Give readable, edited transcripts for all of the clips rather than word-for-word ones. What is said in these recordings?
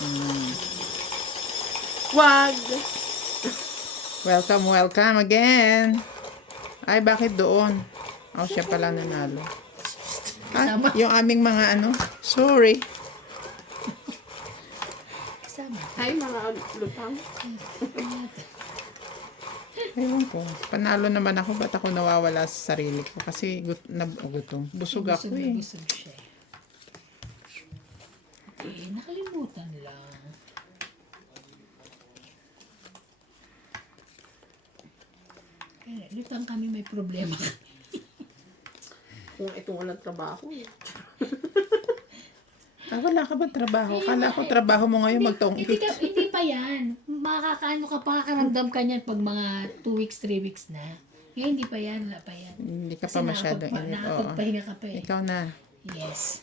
Mm. Wag! Welcome, welcome again. Ay, bakit doon? Oh, siya pala nanalo. Ah, yung aming mga ano. Sorry. Hi mga lutang. Ayun ko. Panalo naman ako. Ba't ako nawawala sa sarili ko? Kasi gutom. Busog ako eh. Busog siya. Nakalimutan lang. Kaya lutang kami may problema. Kung itong walang trabaho eh. Ah, wala ka ba trabaho? Kala ko trabaho mo ngayon magtong Hindi pa yan. Makakaano ka, pakakaramdam ka niyan pag mga 2 weeks, 3 weeks na. Ngayon hindi pa yan, wala pa yan. Hindi ka Kasi pa masyadong init. Oo. nakapagpahinga ka pa eh. Ikaw na. Yes.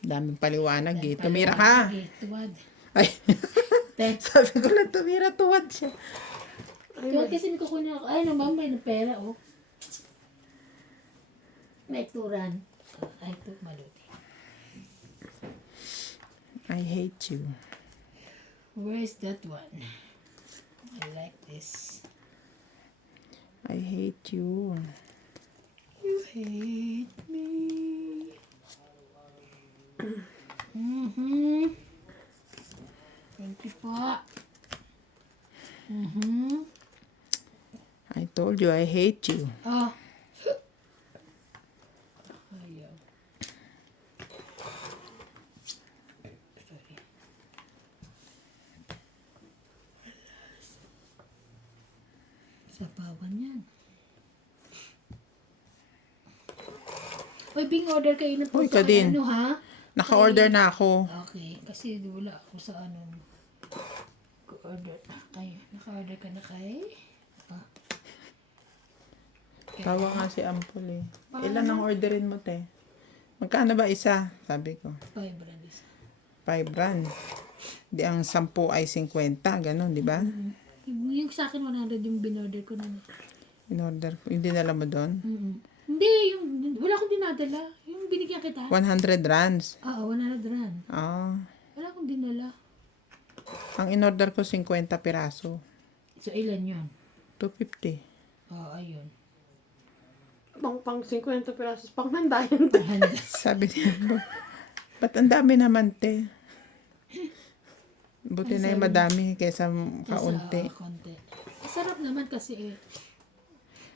Daming paliwanag eh. Tumira ka. Okay, tuwad. Ay. Then, Sabi ko lang tumira. Tuwad siya. tuwad kasi may kukunin ako. Ay, naman may pera oh. May turan. Ay, ito maluti. I hate you. Where is that one? I like this. I hate you. You hate me. Mm-hmm. Thank you po. Mm-hmm. I told you I hate you. Oh. Ayaw. Sorry. Sabawan yan. Uy, Bing, order kayo ng Uy, punta ka kay din. ano, ha? Naka-order na ako. Okay, kasi wala ako sa ano. Naka-order ka na kay? Ah. Tawa nga si Ampul eh. Ilan ang orderin mo, te? Magkano ba isa? Sabi ko. 5 randis. 5 rand. Di ang 10 ay 50. Ganon, di ba? Yung sa akin 100 yung binorder ko na. In-order ko. Yung dinala mo doon? Hindi, wala akong dinadala. Yung binigyan kita. 100 rands. 100 rand. Ah. Wala akong dinala. Ang in-order ko 50 piraso. So, ilan yun? 250. Ayun. Pang 50 pesos. Pang handayan to. Sabi niya, ba't ang dami naman, te? Buti na yung madami kaysa kaunti. Konti. Sarap naman kasi eh.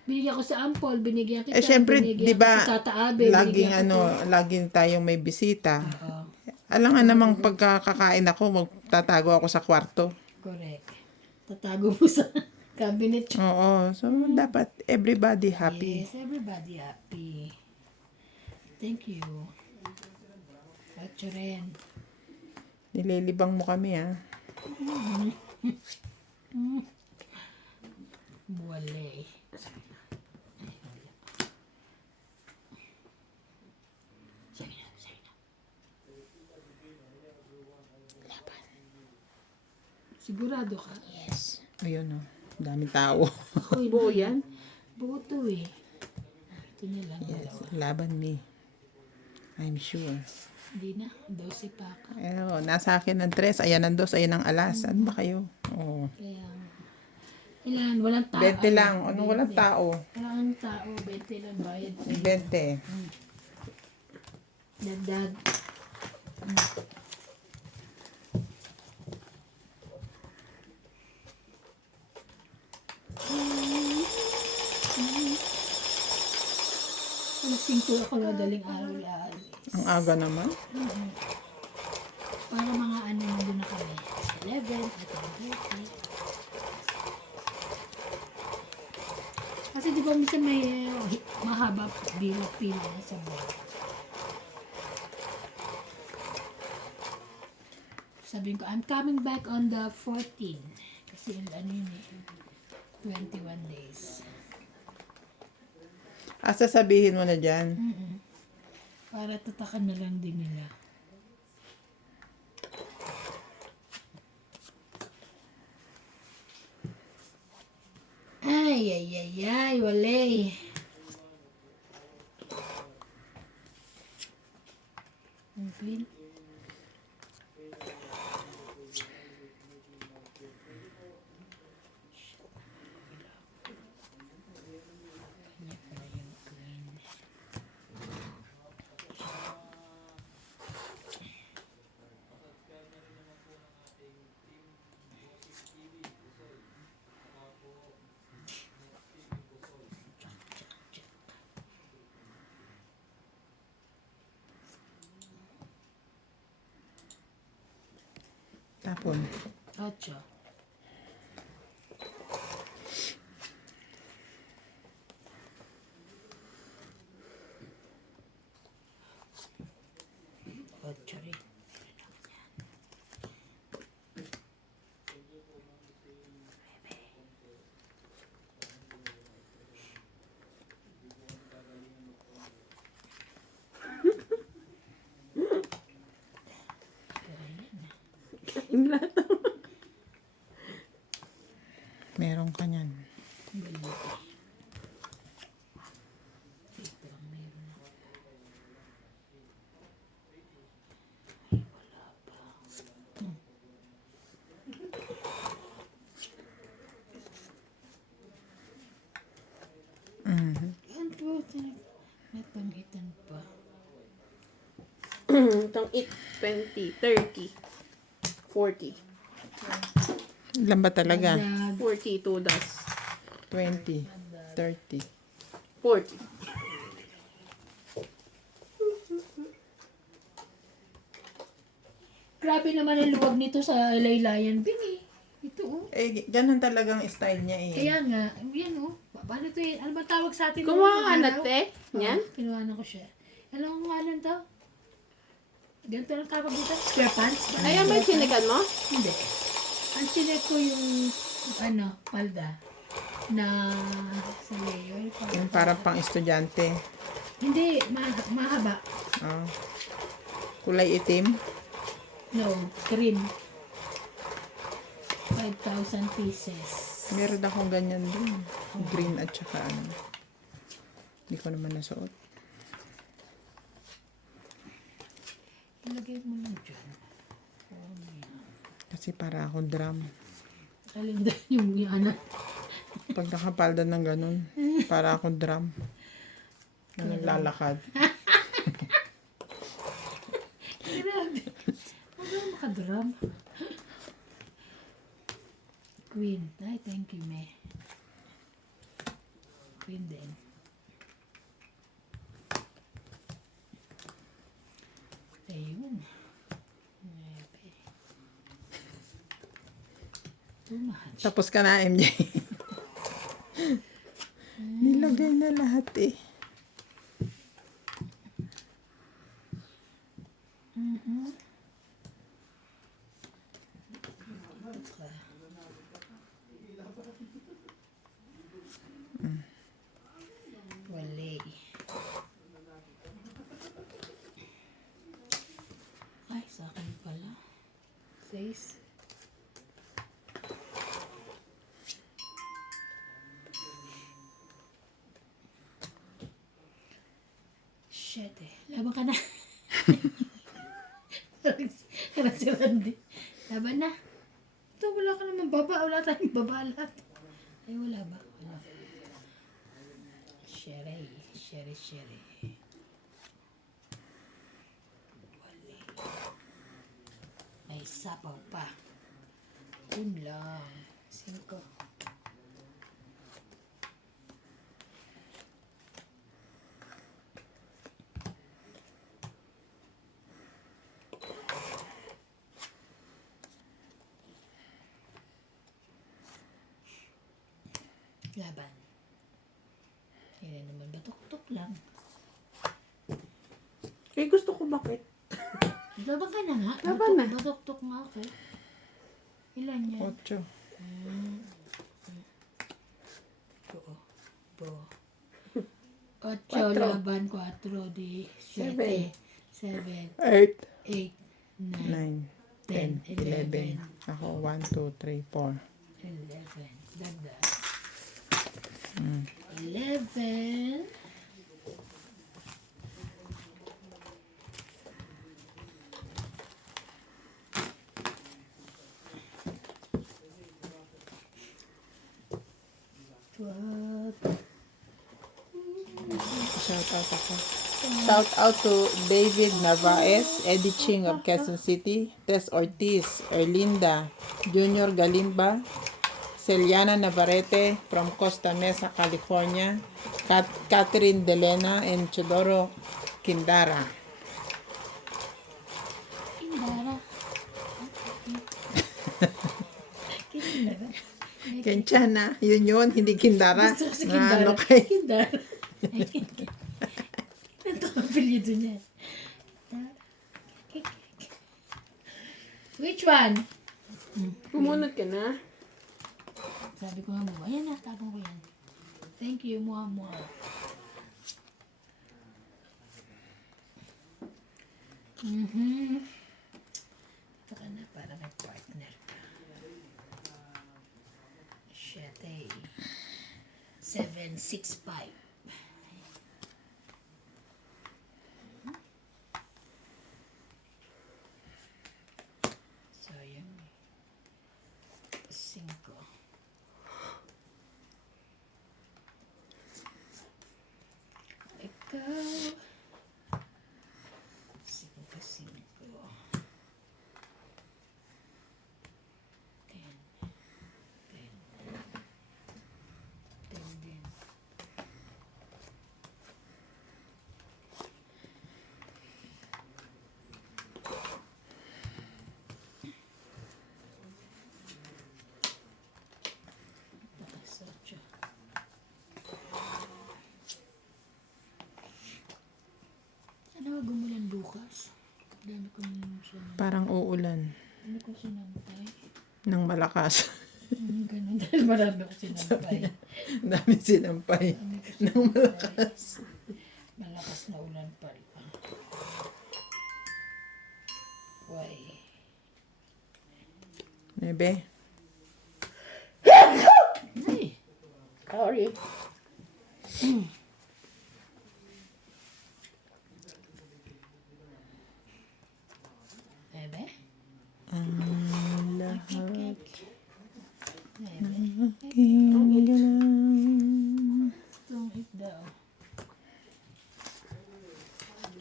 Binigyan ko si Ampol, binigyan kita. Eh, syempre, binigyan di ba, ko si Tata Abe, laging binigyan ko laging tayong may bisita. Oo. Alam nga namang pagkakakain ako, magtatago ako sa kwarto. Correct. Tatago mo sa cabinet. Oo, so dapat everybody happy. Yes, everybody happy. Thank you. At you rin. Nililibang mo kami, ha? Buwalay. Sigurado ka? Yes. Ayun, oh. Daming tao. Ako Buo yan. Buo to eh. Ito na lang. Yes, Dalawa. laban me. I'm sure. Hindi na. 12 pa ako. Nasa akin ng 3. Ayan ang 2. Ayan ang alas. Ano ba kayo? Oo. Kaya, ilan? Walang tao. 20 lang. Anong walang tao? Walang tao. 20 lang bayad. 20. Dagdag. Alasing ko ako madaling araw iaali. Ang aga naman. Para mga ano nandun na kami. 11 at 30. Kasi di ba minsan may mahaba pila sa buwan. Sabihin ko, I'm coming back on the 14. Kasi ano yun eh, 21 days. Sasabihin mo na dyan. Para tatakan na lang din nila. Ay, walay. Open. Tapon. 8. Ocho rin. Kain lahat. Meron ka niyan. Mhm. Ang puto. May panghitan pa. Itong 8, 20, 30, 40. Ilan ba talaga? Dagdag. 42 das. 20, 30. 40. Grabe naman ang luwag nito sa laylayan, Bini. Ito, oh. Eh, ganun talagang style niya eh. Kaya nga, yan, oh. Paano ito eh? Ano ba tawag sa atin? Kumuha ka na, Araw? te? Yan? Oo, kinuha na ko siya. Ano ang kuhanan to? Ganito lang tawag dito? Square pants? Ayan ba yung sinigan mo? Hindi. Ang sinek ko yung, palda na sa layer. Yung parang pang estudyante. Hindi, mahaba. Oh. Kulay itim. No, cream. 5,000 pieces. Meron akong ganyan din. Green at saka ano. Hindi ko naman nasuot. Ilagay mo lang dyan. Kasi para akong drum. Alin doon yung ano. Pag nakapalda ng ganun, para akong drum. Na naglalakad. Grabe. Huwag mo makadrum. Queen. Ay, thank you, me. Queen din. Ayun. Tumahan. Tapos ka na, MJ. Nilagay na lahat eh. Wali. Ay, sa akin pala. 6. Shit eh. Laban ka na. Parang si Randy. Laban na. Ito, wala ka naman baba. Wala tayong baba lahat. Ay, wala ba? Wala. Sherry. Sherry. Wali. May sapaw pa. Yun lang. 5. Laban. Yan naman, batok-tok lang. Eh, gusto ko bakit? Laban ka na nga. Laban na. Batok-tok nga ako. Ilan yan? 8. Bo. 8 laban, 4 di 7, 7, 8. 8, 9, 9. 10. 11. Ako 1, 2, 3, 4. 11. Dagdag. Mm. 11. Shout out ako. Shout out to David Narvaez, Eddie Ching of Quezon City, Tess Ortiz, Erlinda, Junior Galimba, Celiana Navarrete from Costa Mesa, California, Catherine Delena, and Chodoro Kindara. Indara. Kenchana, yun, hindi kindara. Gusto ko si Nga, Kindara. ano kay... Kindara. Ito ang apelyido niya. Which one? Pumunod ka na. Sabi ko nga mo, ayan na, tapong ko yan. Thank you, mua. Ito ka na, para may partner ka. 765. So, yun. 5. Ikaw. 5. 10. 10 din. Alas 8. Ano nga gumulan bukas? Dami ko sinampay. Parang uulan Dami ko sinampay. ng malakas. Ganun. Dahil marami ko sinampay. Dami sinampay ng malakas. Malakas na ulan pala. Why? Nebe, Ay! Sorry. Ebe? ang lahat Ebe? aking galang. Don't eat daw.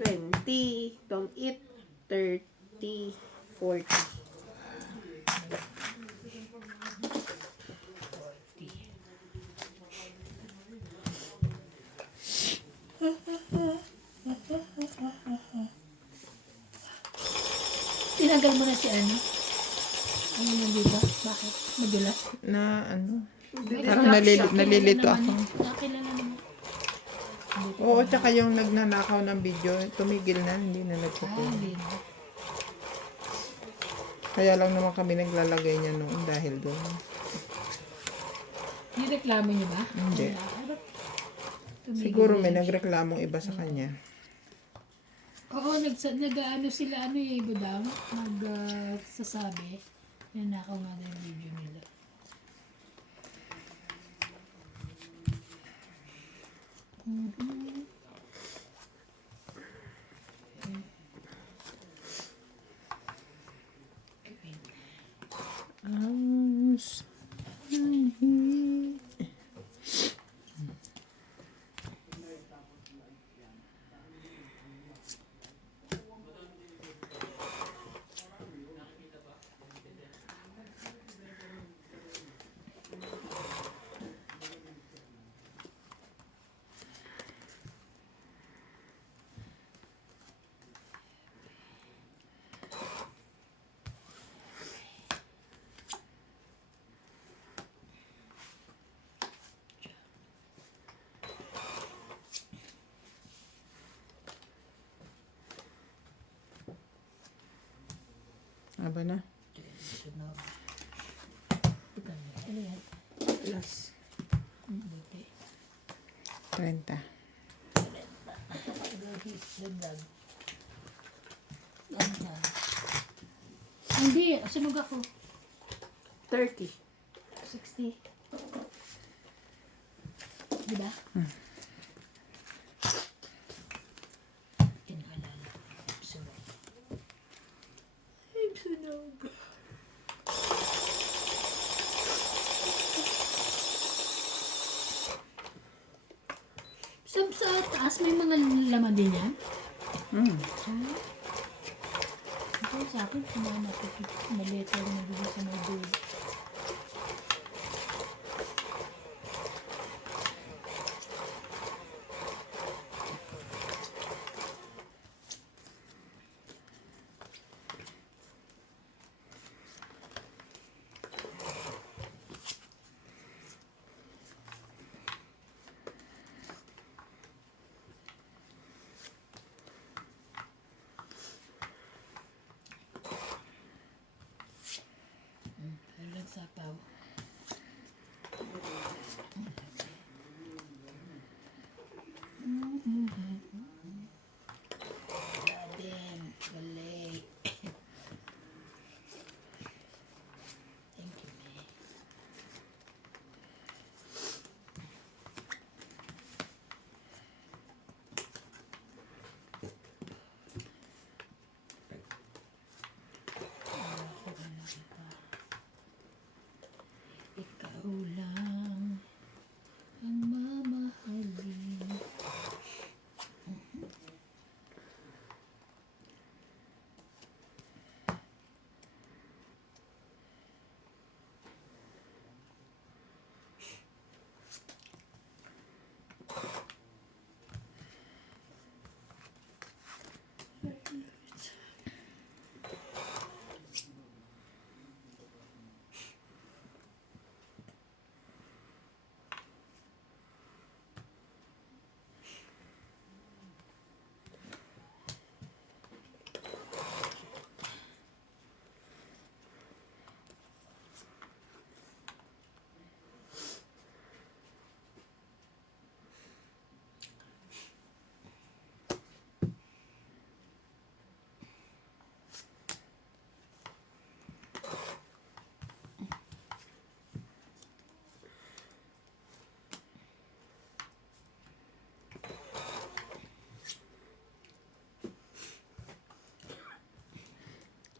20. Don't eat. 30. 40. 40. Tinanggal mo na si ano? Ano yung dito? Bakit? Madulas? Na ano, Hindi parang na- nalilito ako. Nakilala naman. Oo, tsaka yung nagnanakaw ng video, tumigil na, hindi na Ah, nagpupunta. hindi na. Kaya lang naman kami naglalagay niya noon dahil doon. Nireklamo niyo ba? Hindi. Wala. Tumigil Siguro na may yun. nagreklamong iba sa kanya. Oo, nag-ano sila, ano yung iba daw, sasabi, nanakaw nga na yung video nila. Aus. Aba na. Sunog. Ano yan? Plus. Buti. 30. Dagdag. Dagdag. Hindi, sunog ako. 30. 60. Diba? Inhalala. Sunog. Ay, sunog. Sa taas may mga laman din yan? Ito sa akin, sumama ko. Maleta na nabili sa mga dulo.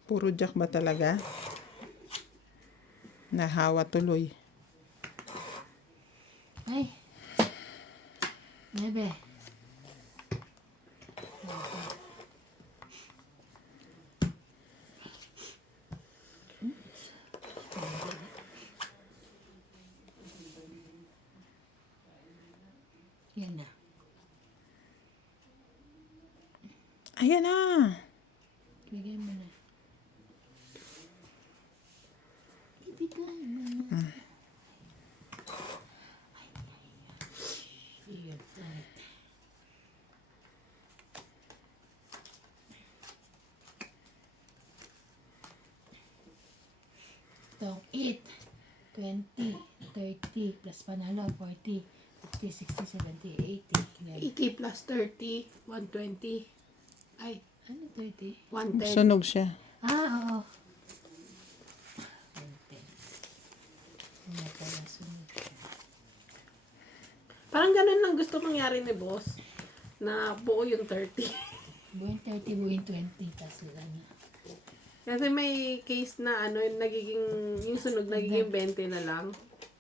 Puro jack ba talaga? Nahawa tuloy. Ay. Bebe. Yan na. Ayan na. Bigay mo na. Ibigay mo na. Iyan. Itong 8, 20, 30, plus panalo, 40, 50, 60, 70, 80. Yan. 80 plus 30, 120. Ay, Ano 30? 110. Sunog siya. Oo. 110. Ano pala sunod? Parang ganun lang gusto mangyari ni boss. Na buo yung 30. Buwin 30, buwin 20. Tapos ano. Kasi may case na ano, yung sunog nagiging 20 na lang.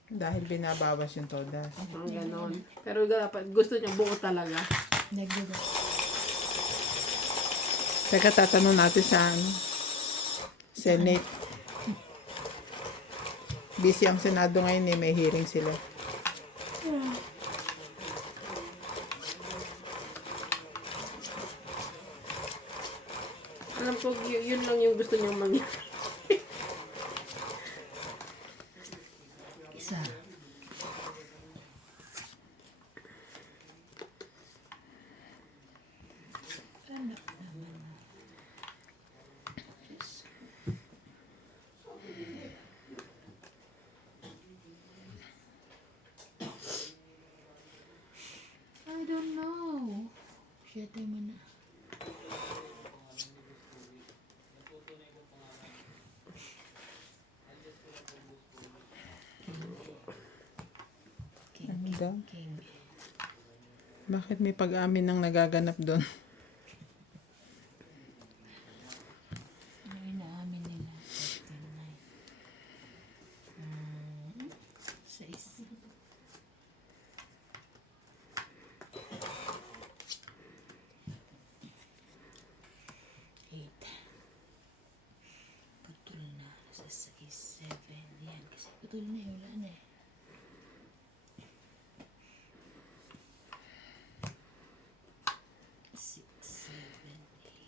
Dahil binabawas yung todas. Ang ganon. Pero dapat gusto niya buo talaga. Nagduga. Teka, tatanong natin sa Senate. Busy ang Senado ngayon eh. May hearing sila. Alam ko, yun lang yung gusto niyang mangyari. Isa. Anak naman. I don't know. Siyete mo na. Ano daw? King. Bakit may pag-amin ng nagaganap doon? Ano inaamin nila? 6. Putol na. Sa 6, 7. Yan. Kasi putol na eh. Wala na eh. 6, 7, 8.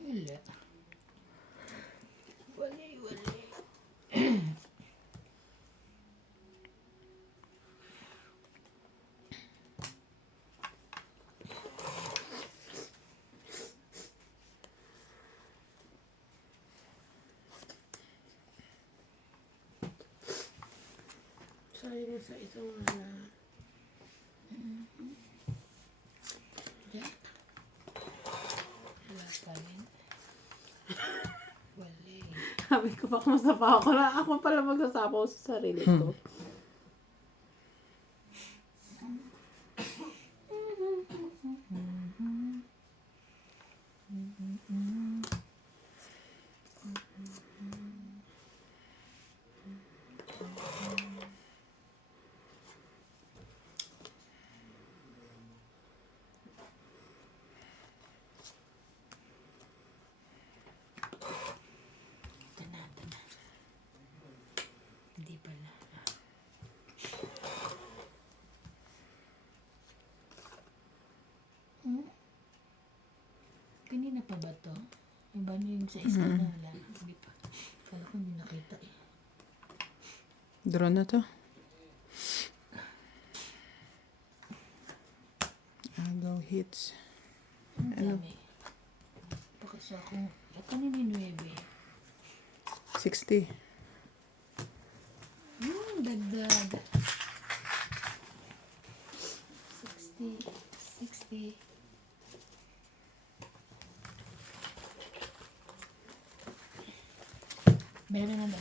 Wala. Wala. Sayang sa isang wala. Jack. Wala pa rin. Wala eh. Sabi ko baka masapaw ako na. Ako pala magsasapaw sa sarili ko. Ito na. Hindi pala. Kanina pa ba to? Iba na yung sa isa na wala. Hindi pa. Kala ko hindi nakita eh. Drone na to. Agaw hits. Ang Ano? dami. Baka sa akong... Kanina yung 9. 60. agad. 60. 60. Meron na naman.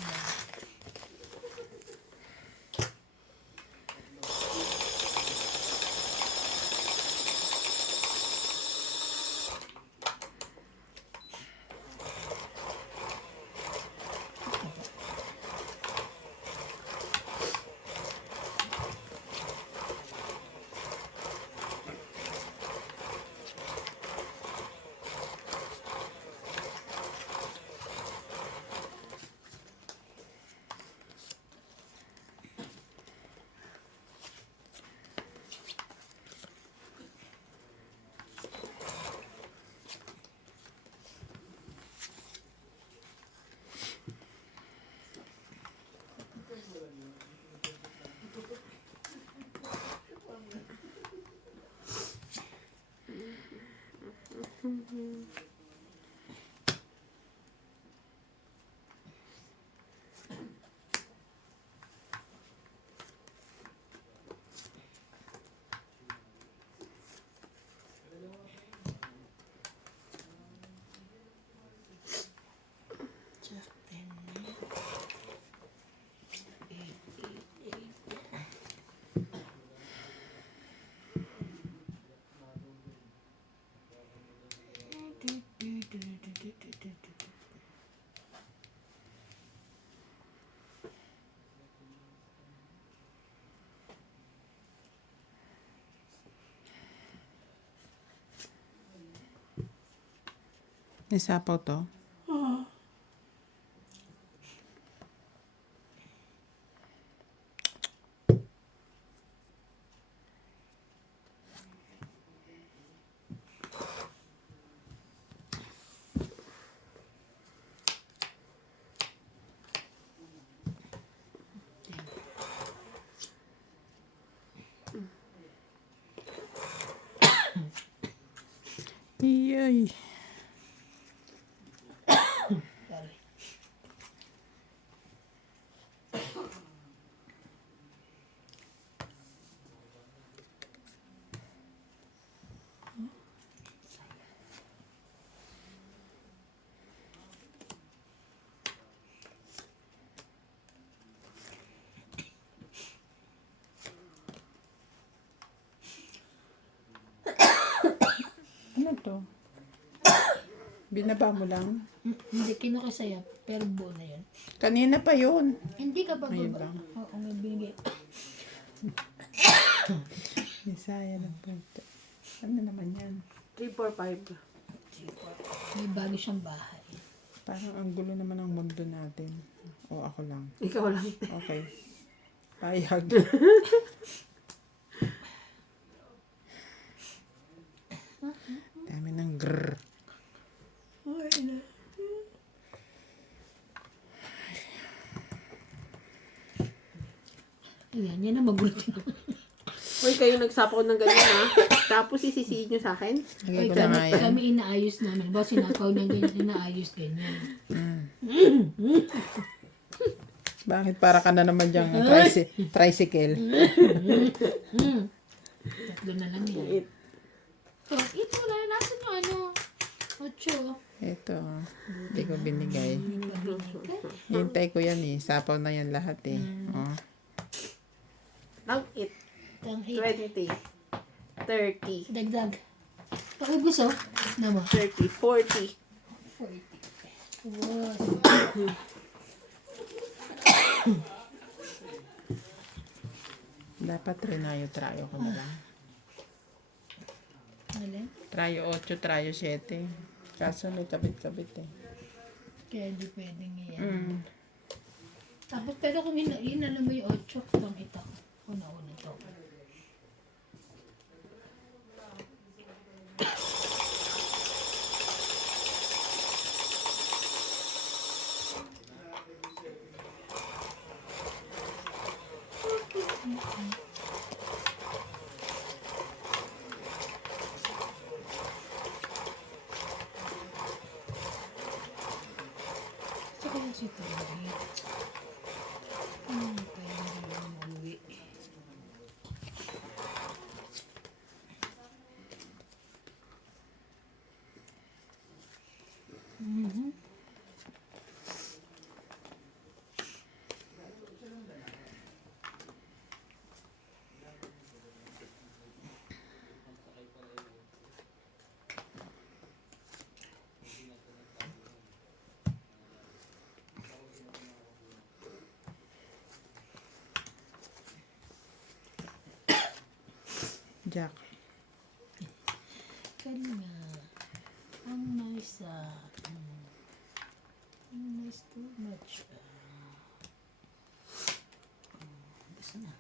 May sapaw to? Iyay. Sorry. Ano to? Binaba mo lang? Hindi, kinuha sa'yo. Pero buo na yun. Kanina pa yun. Hindi ka ba Ayun baba? lang. Oo, may binigay. Bisaya ng punto. Ano naman yan? 3, 4, 5. May bago siyang bahay. Parang ang gulo naman ng mundo natin. O ako lang. Ikaw lang. Okay. Payag. Dami ng grrr. Ayan, yan ang magulo naman. Uy, kayo nagsapaw ng ganyan ha. Tapos isisihin nyo sa akin. Lagay Ay, ko na nga yan. kami inaayos namin. Ba, sinapaw na ganyan, inaayos ganyan. Bakit para ka na naman diyang tricycle? Tatlo na lang yan. Oh, ito na, nasan yung ano? 8. Ito. Hindi ko binigay. Hintay ko yan eh. Sapaw na yan lahat eh. Oh. Ang 8, Tang 20, 8. 30, Dagdag. Paubos oh. Naman. 30, 40. 40. Wow. Dapat trayo ko na lang. Alin? Trayo 8, trayo 7. Kaso may kabit-kabit eh. Kaya di pwedeng yan. Mm. Tapos pero kung hinalo mo yung 8, itong ito. Una-una ito. Saka yung si Tony. Ano pa yung Jack. Kanya. Ang nice ang nice too much. Gusto na.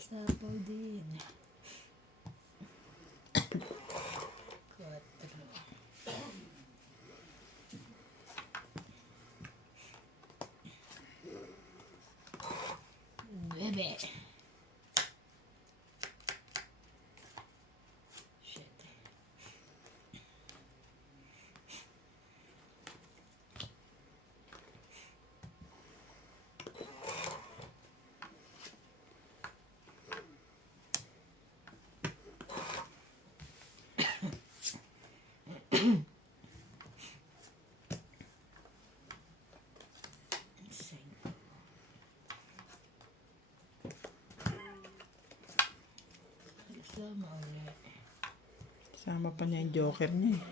Sabaw din. 4. Bebe. Shit. Sama ulit. Kasama pa niya yung joker niya eh.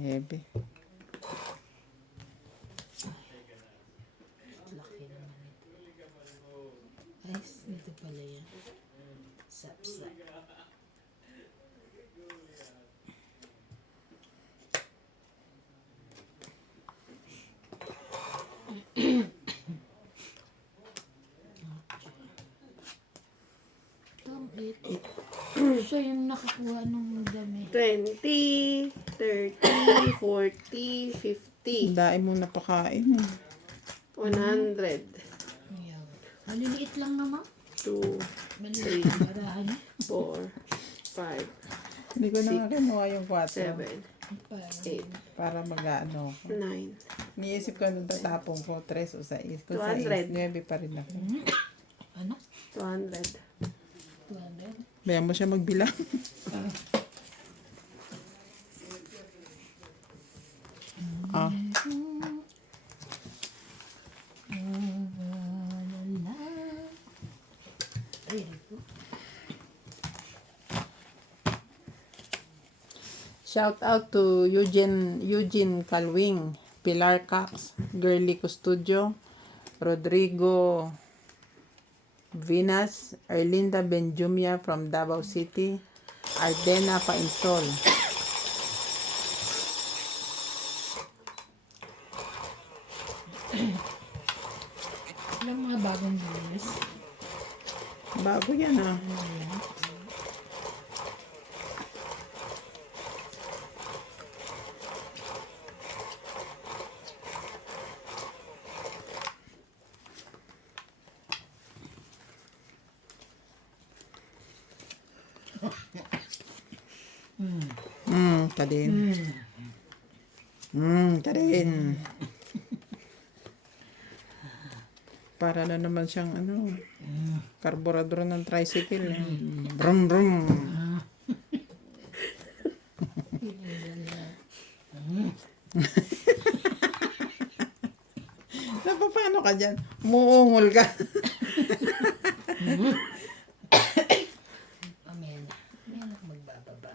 Heavy. Laki naman ito. Ay, dito pala yan. Sap-sap. Tangit. Siya yung nakakuha nung dami. 20, 30, 40, 50, Daing mo napakain eh. 100, Ayan. Maliliit lang naman. 2, Maliliit. Barahan niya. 4, 5, Hindi ko na nga kinuha yung 4. 7, Parang 8, Para mag-ano. 9, Niisip ko nung tatapong ko 3 o 6. Kung 200. 6, 9 pa rin ako. ano? 200. 200? Bayan mo siya magbilang. Ah, Ay, ito. shout out to Eugene Calwing, Pilar Cax, Girly Custodio, Rodrigo Vinas, Erlinda Benjumia from Davao City, Ardena Painsol. Ilang mga bagong bilis. Bago yan ah. Kadin. Kadin. Para na naman siyang ano, karburador ng tricycle. Brum brum. Paano ka dyan? Muungol ka. Amen. Amen ako magbababa.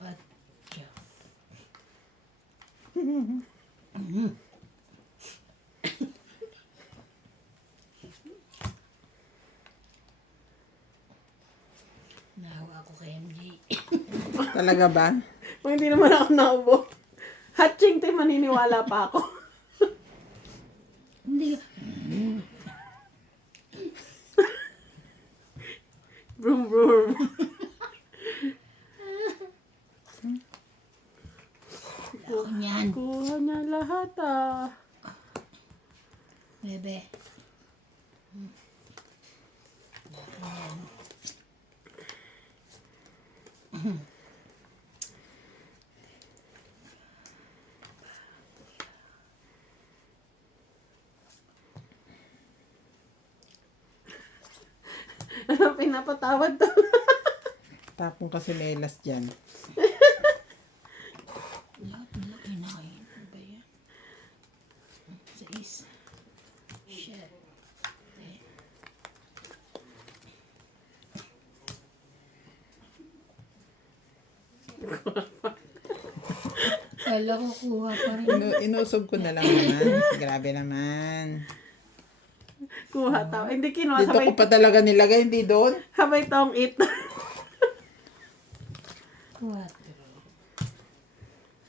At siya. Nahawa ako kay MJ. Talaga ba? Kung hindi naman ako naubo. Hatching tayo, maniniwala pa ako. Hindi. Brum brum. Ako niyan. Kuha niya lahat ah. Bebe. Ako niyan. Ano pinapatawad to? Tapong kasi melas dyan. Lahat nila kinakain. Ano ba yan? Kala ko kuha pa rin. Inusog ko na lang naman. Grabe naman. Kuha tao. Hindi kinuha. Dito ko Sabay, pa talaga nilagay, hindi doon. sabay tong it. 4.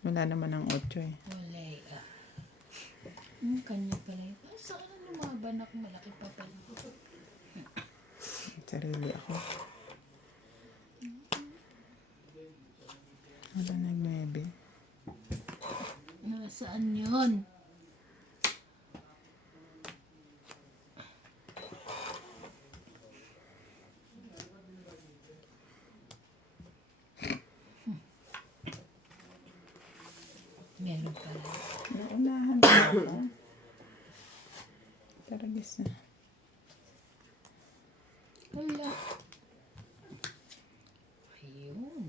Wala naman ang 8 eh. Wala ah. Kanya pala yun. Ah, saan na lumaban ako? Malaki pa pala. Sarili ako. Wala nag-9. Nasaan yun? Meron pala. Naunahan na ako. Taragis na. Wala. Ayun.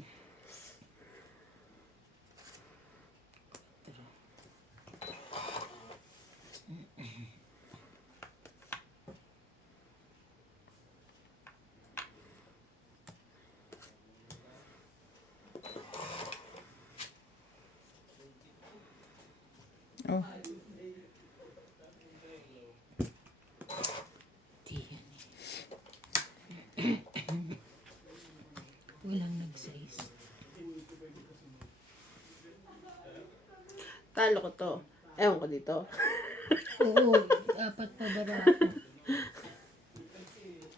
Oh, Di yan Walang nag-size. Talo ko to. Ewan ko dito. Oo, dapat pa ba ako?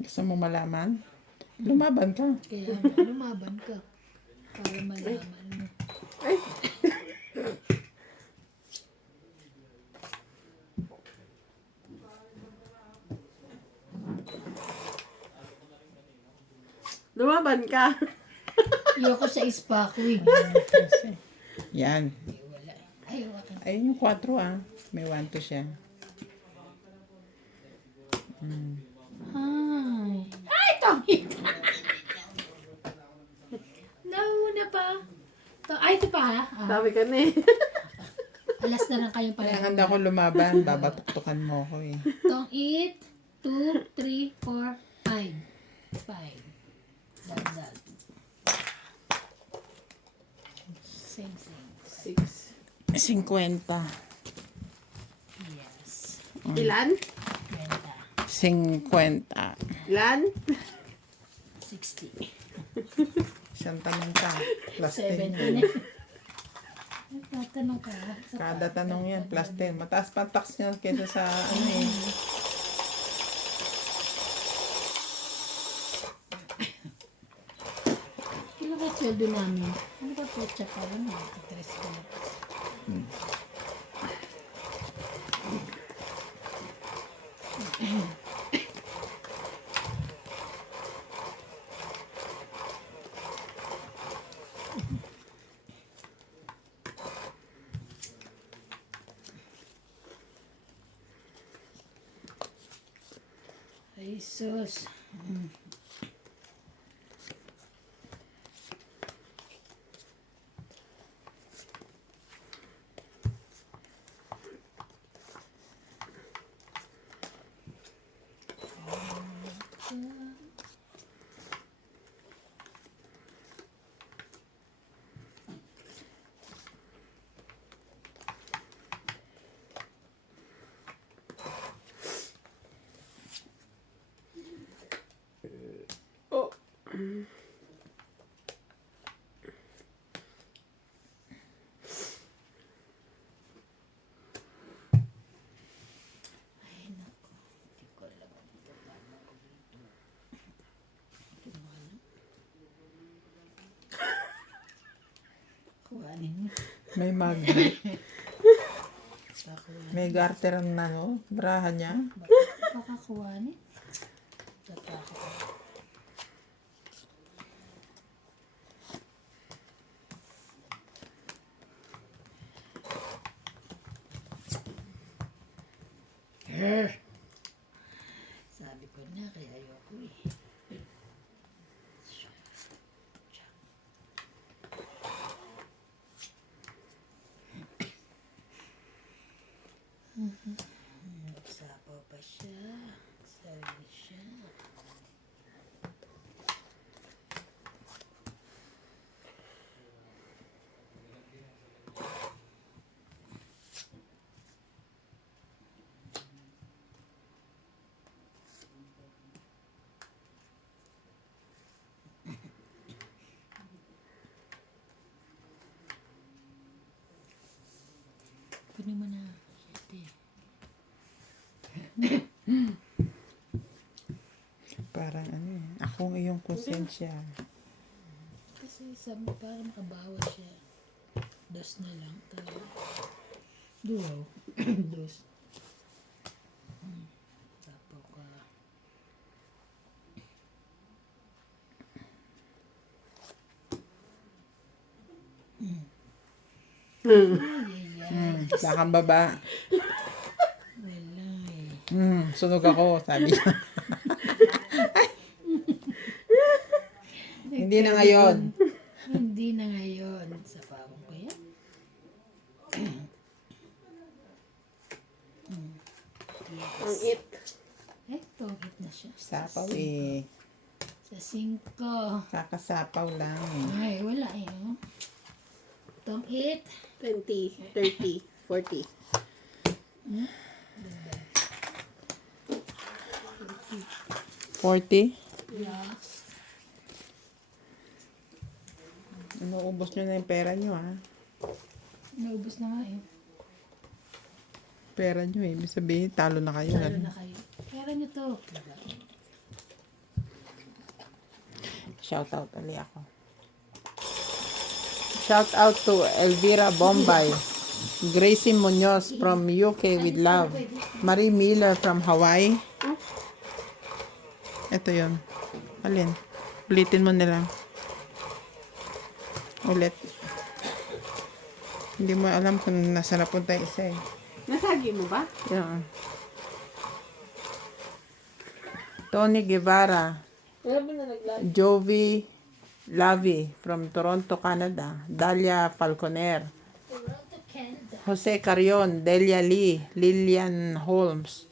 gusto mo malaman? Lumaban ka. Kaya lumaban ka. Para malaman mo. Ay, lumaban ka. Ayoko sa ispa ko eh. Kasi, yan. Ay, wala. Ay, wakin. Ayun yung 4 ah. May 1 to siya. Ay. Ay, Tommy! Nauna pa. Ay, ito pa ha? Ah, Sabi ka na eh. alas na lang kayong Kaya pala. handa ko lumaban. Babatuktukan mo ko eh. Tong eat. 2, 3, 4, 5. 5. Dagdag. Same. 6. 50. Yes. Ilan? 20. 50. Ilan? 60. Isang tanong ka. Plus 10 70 yan. na. Tatanong ka. Kada tanong yan, plus 10. Mataas pa ang tax niya kaysa sa ano eh. Kailan ka sweldo namin? Ano ba po check pa rin? Tres ko na. Ay, sus. Oh. Ay, naku. Hindi ko alam. Kuhanin mo. May magnet. Pakuhanin. May garter na no. Braha niya. Baka kuhanin. Tatakot ako. Sabi ko na, kaya ayoko eh. Nagsapaw pa siya. Sarili siya. Kunin mo na. Ate. Parang ano eh. Ako ang iyong konsensya. Kasi sabi para makabawas siya. Dos na lang. Duwaw. Dos. Tapo ka. Ay, Lakang baba. wala eh. Sunog ako, sabi niya. Hindi na ngayon. Hindi na ngayon. Sa pawang ko yan. Ang it. Eto, hit na siya. Sapaw eh. Sa 5. Kakasapaw lang. Ay, wala eh. Oh. Itong 8. 20, 30, 40. $40. Yeah. Inuubos nyo na yung pera nyo ha. Naubos na nga eh. Pera nyo eh. Ibig sabihin, talo na kayo. Lalo Ganun. na kayo. Pera nyo to. Shout out ulit ako. Shout out to Elvira Bombay. Gracie Munoz from UK with love. Marie Miller from Hawaii. Ito yun. Alin? Ulitin mo nila. Ulit. Hindi mo alam kung nasa napunta yung isa eh. Nasagi mo ba? Yeah. Tony Guevara. Wala ba na naglag? Jovi Lavi from Toronto, Canada. Dalia Falconer. Jose Carion, Delia Lee, Lillian Holmes.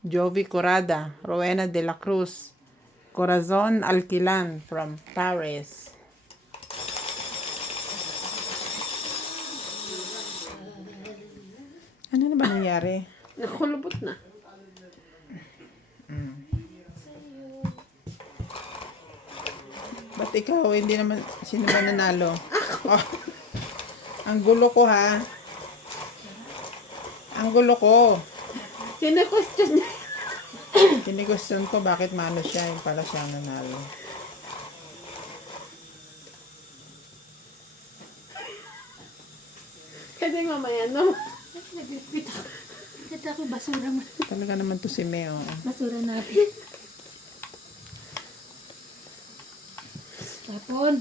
Jovi Corrada, Rowena de la Cruz. Corazon Alquilan from Paris. Ano na ba nangyari? Nakulubot na. Ba't ikaw, hindi naman, sino ba nanalo? Oh, ang gulo ko ha. Ang gulo ko. Sine-question niya. Kinigusyon ko bakit mano siya, yung pala siya ang nanalo. Kasi mamaya, no? Ito ako basura mo. Talaga naman to si Meo. Basura natin. Tapon.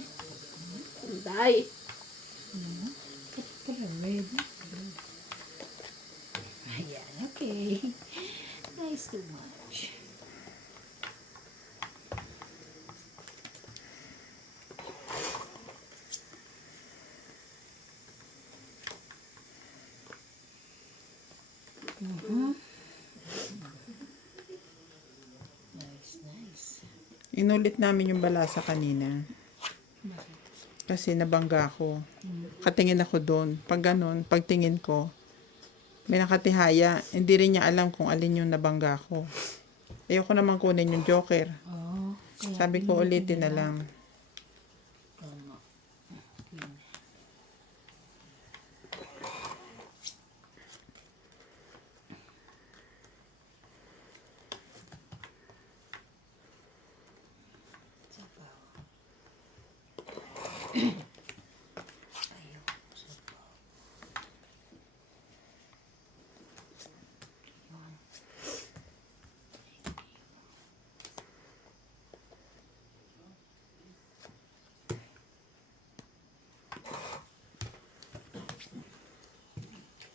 Die. Ayan, okay. Nice too much. Nice, nice. Inulit namin yung balasa kanina. Kasi nabangga ako. Katingin ako doon. Pag ganun, pagtingin ko, may nakatihaya. Hindi rin niya alam kung alin yung nabangga ko. Ayoko naman kunin yung joker. Oh, kaya Sabi ko ulitin na lang. tama.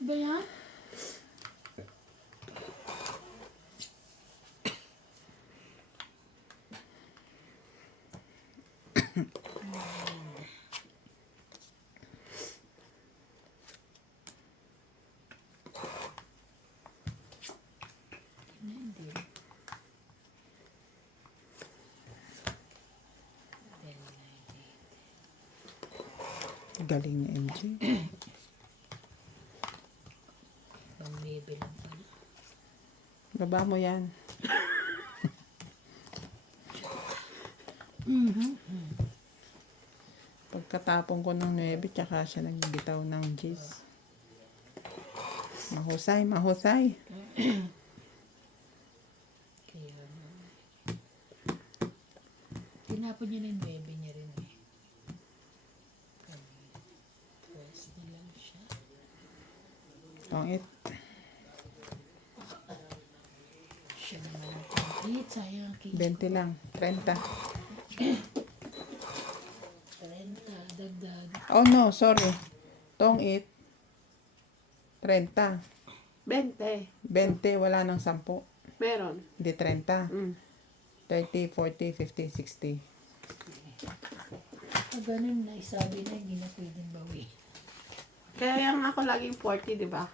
Ba yan? Galing ni MJ. Pang-level lang pala. Baba mo yan. Pagkatapon ko ng 9, tsaka siya nagbitaw ng 10. Mahusay, mahusay. Kaya nga. Tinapon niya na yung bebe niya rin eh. Pwes na lang siya. Tongit. Siya naman ang complete. Sayang ang king. 20 lang. 30. 30. Dagdag. Oh no, sorry. Tongit. 30. 20. 20, wala nang 10. Meron. Hindi 30. Mm. 30, 40, 50, 60. Pag ganun na isabi na hindi na pwedeng bawi. Kaya nga ako laging 40, di ba?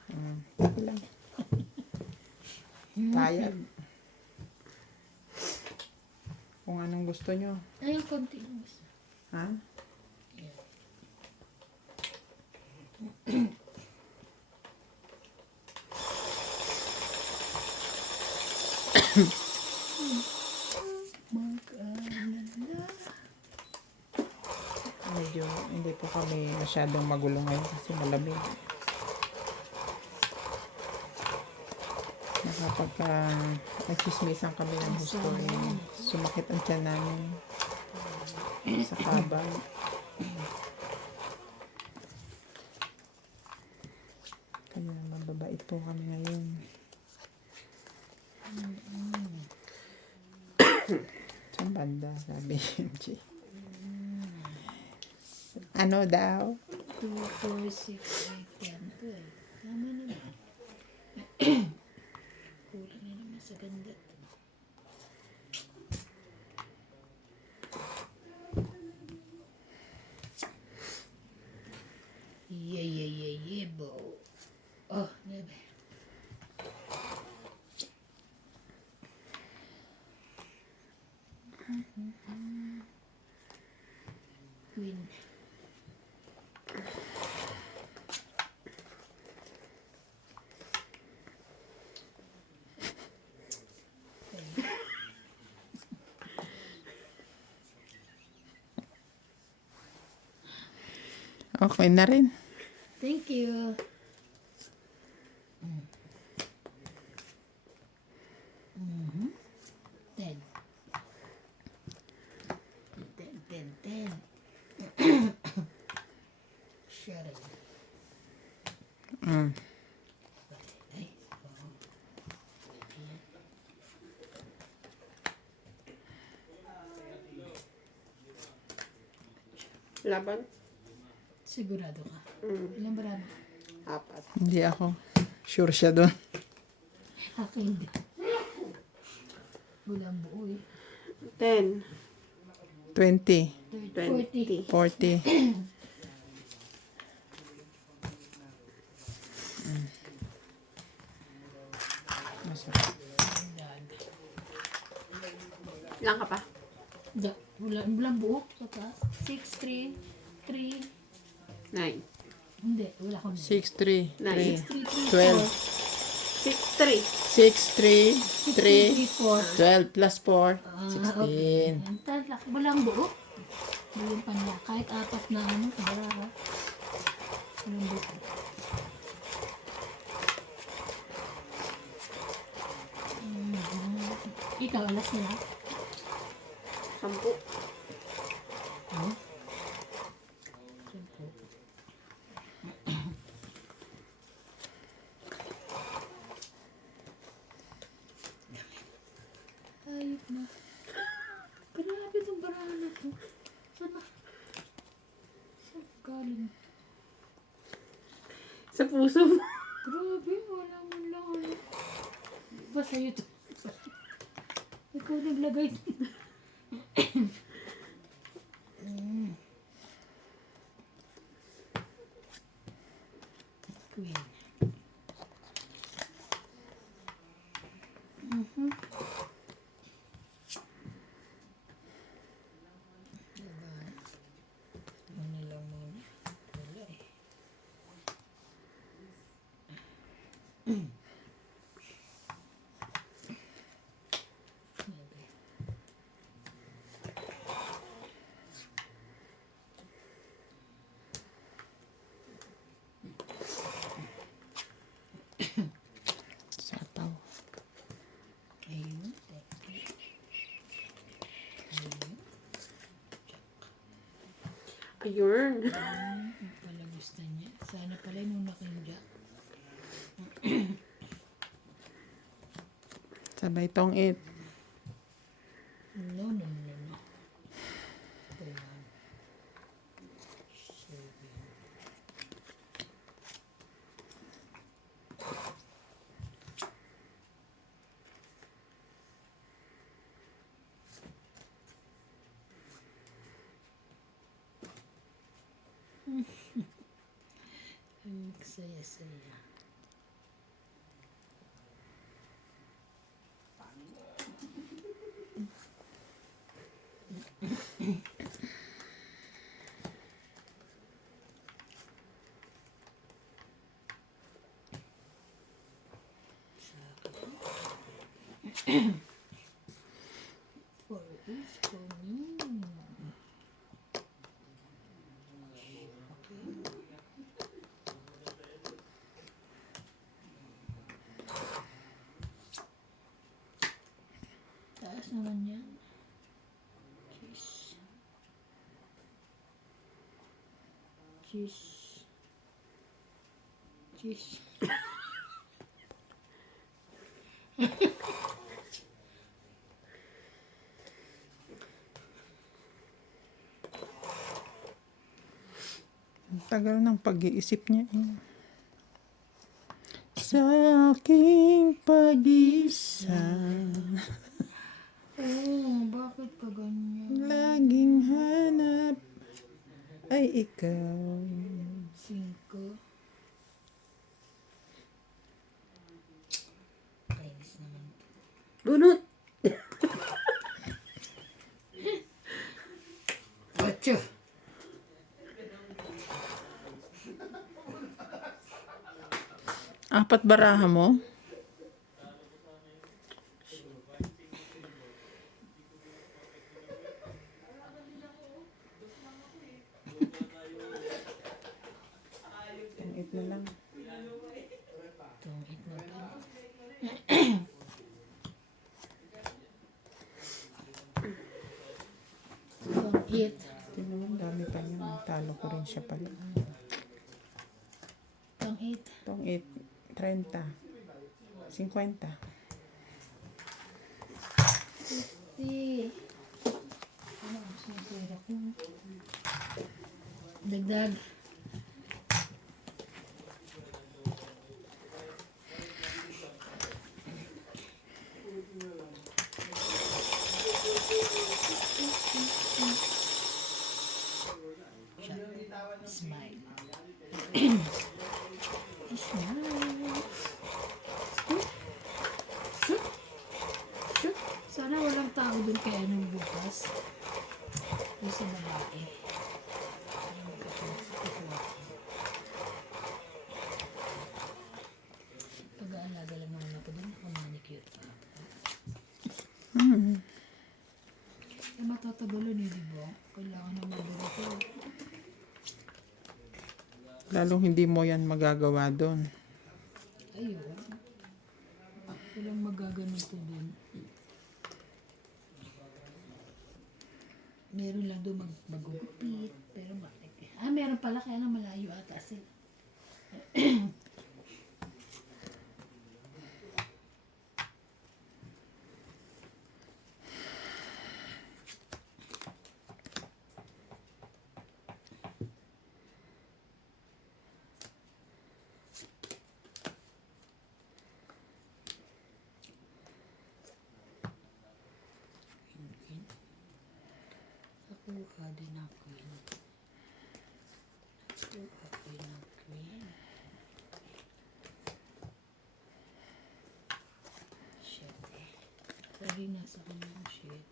Okay lang. Tired. Kung anong gusto nyo. Ay, yung konti lang gusto. Ha? Mag-alala. Medyo hindi po kami masyadong magulo ngayon kasi malamig. Nakapagka nagchismisan kami ng gusto sumakit ang tiyan namin sa kabag. Kaya mababait po kami ngayon. Saan banda? Sabi ni MJ. Ano daw? 2, 4, 6, 8, 10, 12. Tama naman. Kulang na naman sa ganda. Yeah, bo. Oh, nebe. Queen. Okay na rin. Thank you. Ten. Ten. Sharon. Mm. Ay, Laban? sigurado ka. Mm. Ilang barano? 4. Hindi ako. Sure siya doon. Ako hindi. Walang buo eh. 10. 20. 40. 40. Masarap. Ilan ka pa? Walang buo. Sa taas. 6, 3, 3. 9. Hindi, wala kang buo. 6, 3, 3, 3, 12. 6, 3. 6, 3, 3, 4. 12 plus 4, Okay. 16. Ang talak. Walang buo. Walang panla. Kahit apat na ano, kabara. Walang buo. Ikaw, alas na lang. 10. Ayop na. Grabe itong barahan na to. Saan na? Saan galing? Sa puso mo. Grabe, wala mo lang ano. Ba sa'yo to? Ikaw naglagay. Queen. Ano lang muna? Wala eh. Ayun. Yung pala gusto niya. Sana pala nung nakinja. Sabay tong it. No, no, no, no. Ayan. 7. Ang saya-saya. For is for me. Taas naman yan. Cheese. Cheese. Cheese. Ang tagal ng pag-iisip niya. Sa aking pag-isa, Oh, bakit pa ganyan? laging hanap ay ikaw. 5. Kainis naman. Bunot. Atyo! Apat baraha mo? Ang it na lang. Tungit na pa. Tungit. Tingnan mo, dami pa niya. Talo ko rin siya pala. Tungit. Itong it, 30. 50. Si. Ano gusto ng pera ko? Dagdag. Smile. Sana walang tao dun kay anong bukas. Yung sa babae. Pag-aalaga lang naman ako dun. Manicure pa. Eh, matatagalan eh, di ba? Kailangan na maduro ko. Lalong hindi mo yan magagawa doon. Ayun. Walang magaganito dun. Meron lang doon magugupit. Pero bakit? Meron pala kaya na malayo ata sila. Nakuha din ako yun. Nakuha ko yun ng green. Shit eh. Lagi nasa kanyang shit.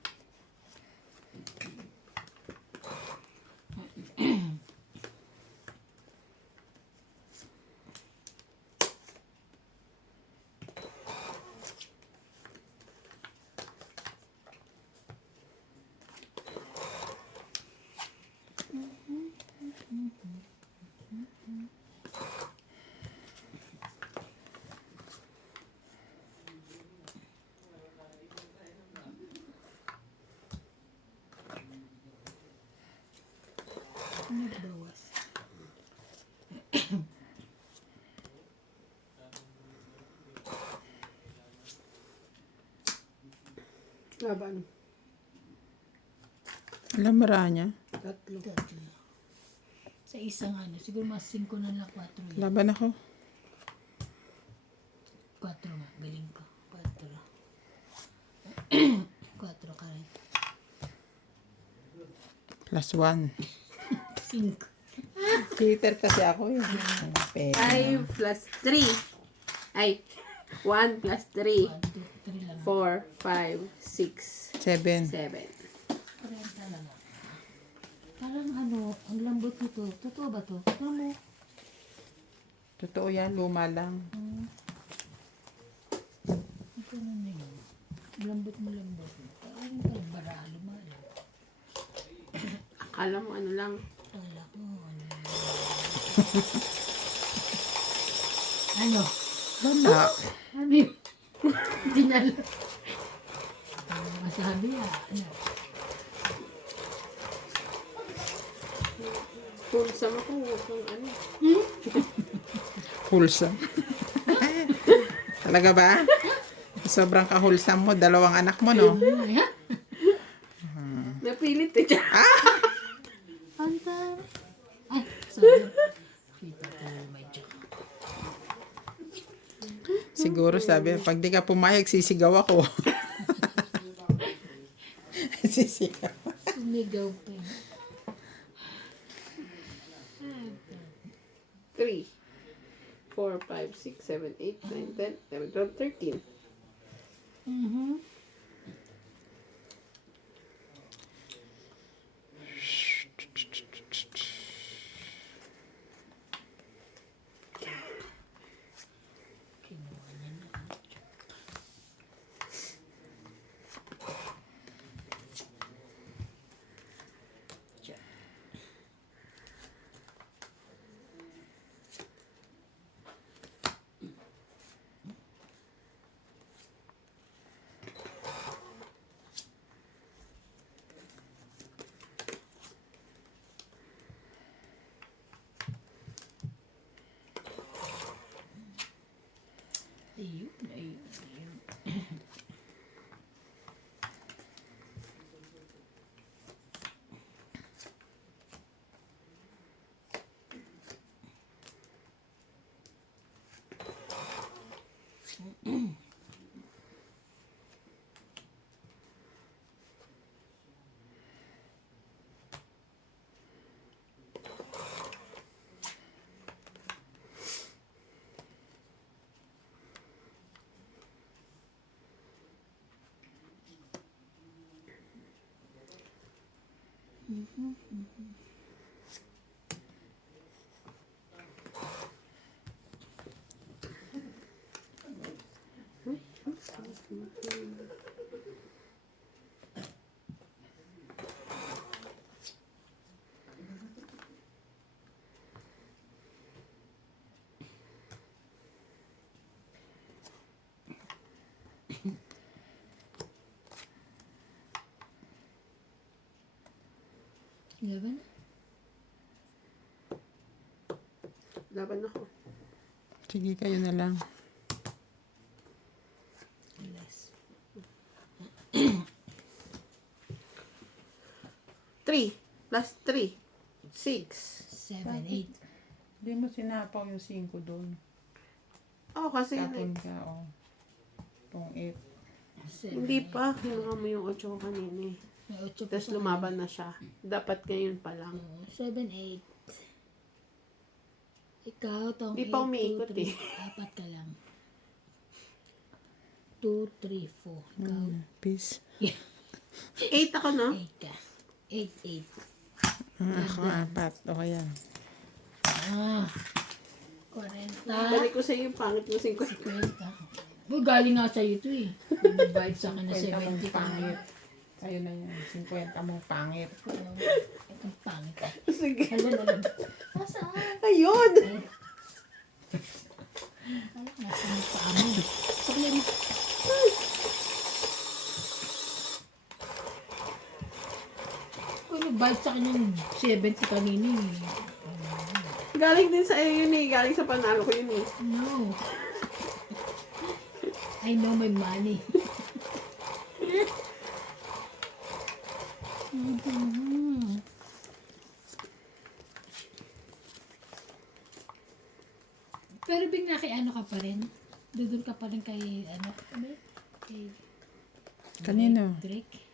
Laban. Alam maranya. Tatlo. Tatlo. Sa isang ano, siguro mas 5 na lang, 4 yan. Laban ako. 4 nga, galing ko. 4 ka rin. Plus 1. 5. Cheater kasi ako eh. Pera. 5 plus 3. Ay, 1 plus 3. 1, 2, 3 lang. 4, 5, 6, 7. 7. 40 lang. Parang ano, ang lambot nito. Totoo ba to? Totoo mo? Totoo yan, luma lang. Ito na yun. Lambot mo. Parang baralo mo. Akala mo ano lang. Akala ko ano. Ano? Wala. Ano yun? Hindi na alam. Ano masabi Ano? Pulsa mo kung kung ano. Wholesome. Talaga ba? Sobrang kahulsam mo. 2 anak mo, no? Ay, ha? Napilit eh. Anta. Ay, sorry. Kita ko medyo. Siguro sabi, pag di ka pumayag, sisigaw ako. Sisigaw. Sumigaw pa yun. 3, 4, 5, 6, 7, 8, 9, 10, 11, 12, 13. Mhm. Kinuha niya na. Diyan. Ayun. Laban? Laban ako. Sige, kayo na lang. Less. 3 plus 3, 6. 7, 8. Hindi mo sinapaw yung 5 doon. Oh, kasi Tapon ka, oh. Itong 8. 7. hindi pa. Kinuha mo yung 8 ko kanina eh. May 8 Tapos lumaban na siya. Dapat ngayon pa lang. 7, 8. Ikaw, tong Di pa umiikot eh. 4 ka lang. 2, 3, 4. Ikaw, Peace. 8 ako, no? 8 ka. 8, 8. Ako, 4. O, yan. Ah. 40. Balik ko sa yung pangit mo 50. 50. Uy, galing nga sa'yo ito eh. Nag-divide sa akin na 50 mong 70 ka. pangit. Sa'yo na yan. 50 mong pangit. Itong pangit. Sige. Alam. Nasaan? Ayun! Ay, nasaan yung paa mo? Sakli mo. Uy, nag-divide sa akin yung 70 kanina eh. Galing din sa yun eh. Galing sa panalo ko yun eh. No. I know my money. Mhm. Pero bigla kay ano ka pa rin? Dudun ka pa rin kay ano? Ano? Kay Kanino? Drake?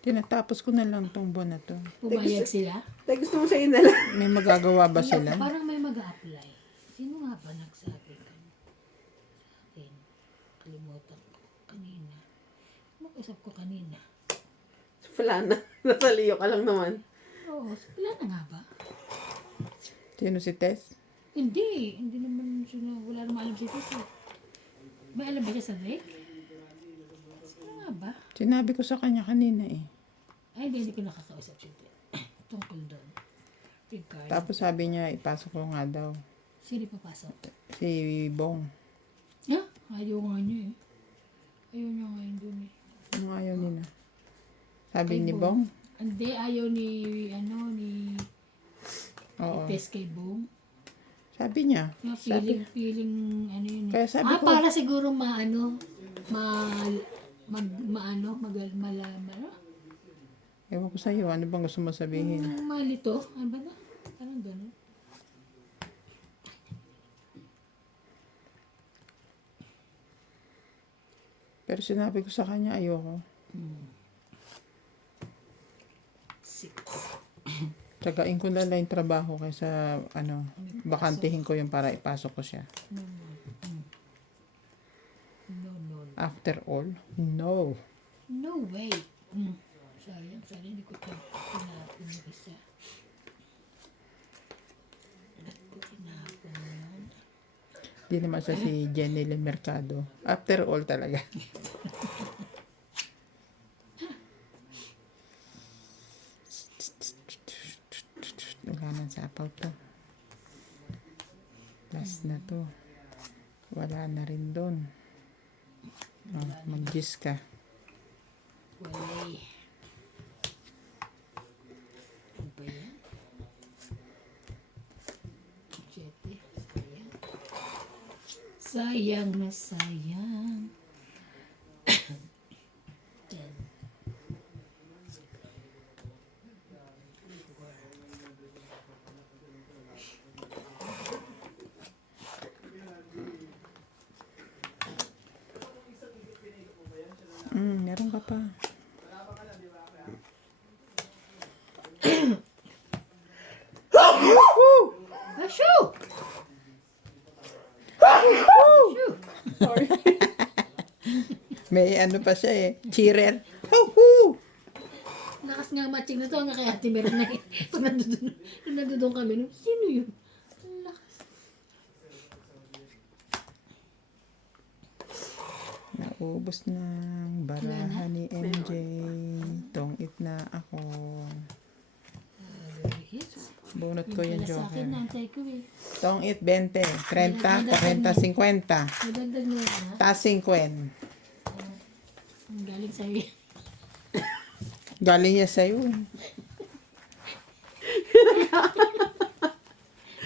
Tinatapos ko na lang tong buwan na to. Pumayag sila? Tay, gusto mo sa'yo na lang. May magagawa ba sila? Parang may mag-a-apply. Sino nga ba nagsabi ka? Sa akin. Kalimutan ko. Kanina. Mag-usap ko kanina. Wala na. Nasaliyo ka lang naman. Oo. Wala na nga ba? Sino si Tess? Hindi. Hindi naman siya. Wala naman alam si Tess. May alam ba siya sa Drake? Sino nga ba? Sinabi ko sa kanya kanina eh. Ay, hindi ko nakakausap siya. Tungkol doon. Regard. Tapos sabi niya, ipasok ko nga daw. Sino papasok? Si Bong. Ha? Ayaw nga niya eh. Ayaw niya ngayon doon eh. Ano ayaw nila? Sabi Kay ni Bong. Bong? Hindi, ayaw ni, ano, ni Oo. Tess kay Bong. Sabi niya. Yung Sabi, feeling, ano yun eh. Kaya sabi ko- para siguro maano, maano, ano? ewan ko sa'yo, ano bang gusto mo sabihin? Malito? Ano ba na? Parang gano'n. Pero sinabi ko sa kanya, ayoko. Six. Tsagain ko na lang yung trabaho kaysa, ano, bakantihin ko yung para ipasok ko siya. No, no. No, no, no. After all, no. No way. Sorry, hindi ko tinapon yung isa. Ba't ko tinapon yun? Di naman siya si Jenny Le Mercado. After all talaga. Wala nang sapaw to. Last na to. Wala na rin doon. Oh, mag-gis ka. Walay. Ano ba yan? 7. Sayang. Sayang na sayang. 10. Meron ka pa. Asyo! May ano pa siya eh. Cheerer. Hoo-hoo! Lakas nga matching na to hanggang kay Ate Meron na yun. Pag nandun kami, sino yun? Ang lakas. Naubos na ang barahan ni MJ. Tongit na ako. Yes. Bunot ko yung Pala sa akin, joker. nantay ko eh. Tongit 20, 30, 40, 50. Madagdag mo yan ha? Tas 50. Ang galing sa'yo. Galing niya sa'yo.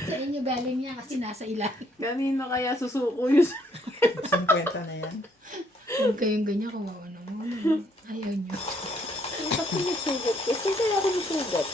Sa inyo galing niya kasi nasa ilalim. Kanino kaya susuko yun? 50 na yan. Huwag kayong ganyan, kawawa naman. Ayaw niyo. Bakit nagsugat ko? Saan kaya ako nagsugat?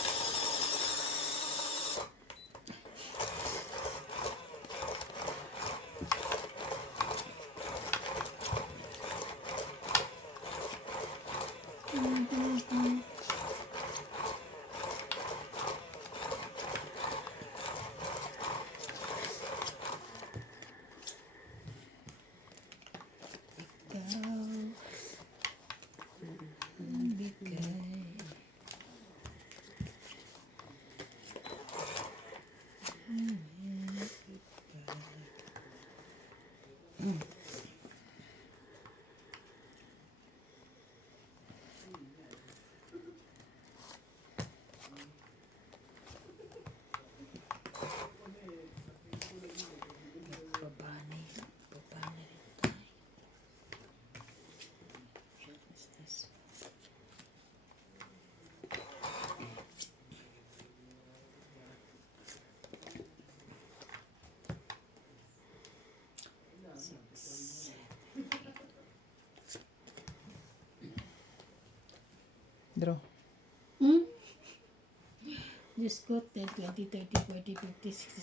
Diyos ko, 10, 20, 30, 40, 50, 60,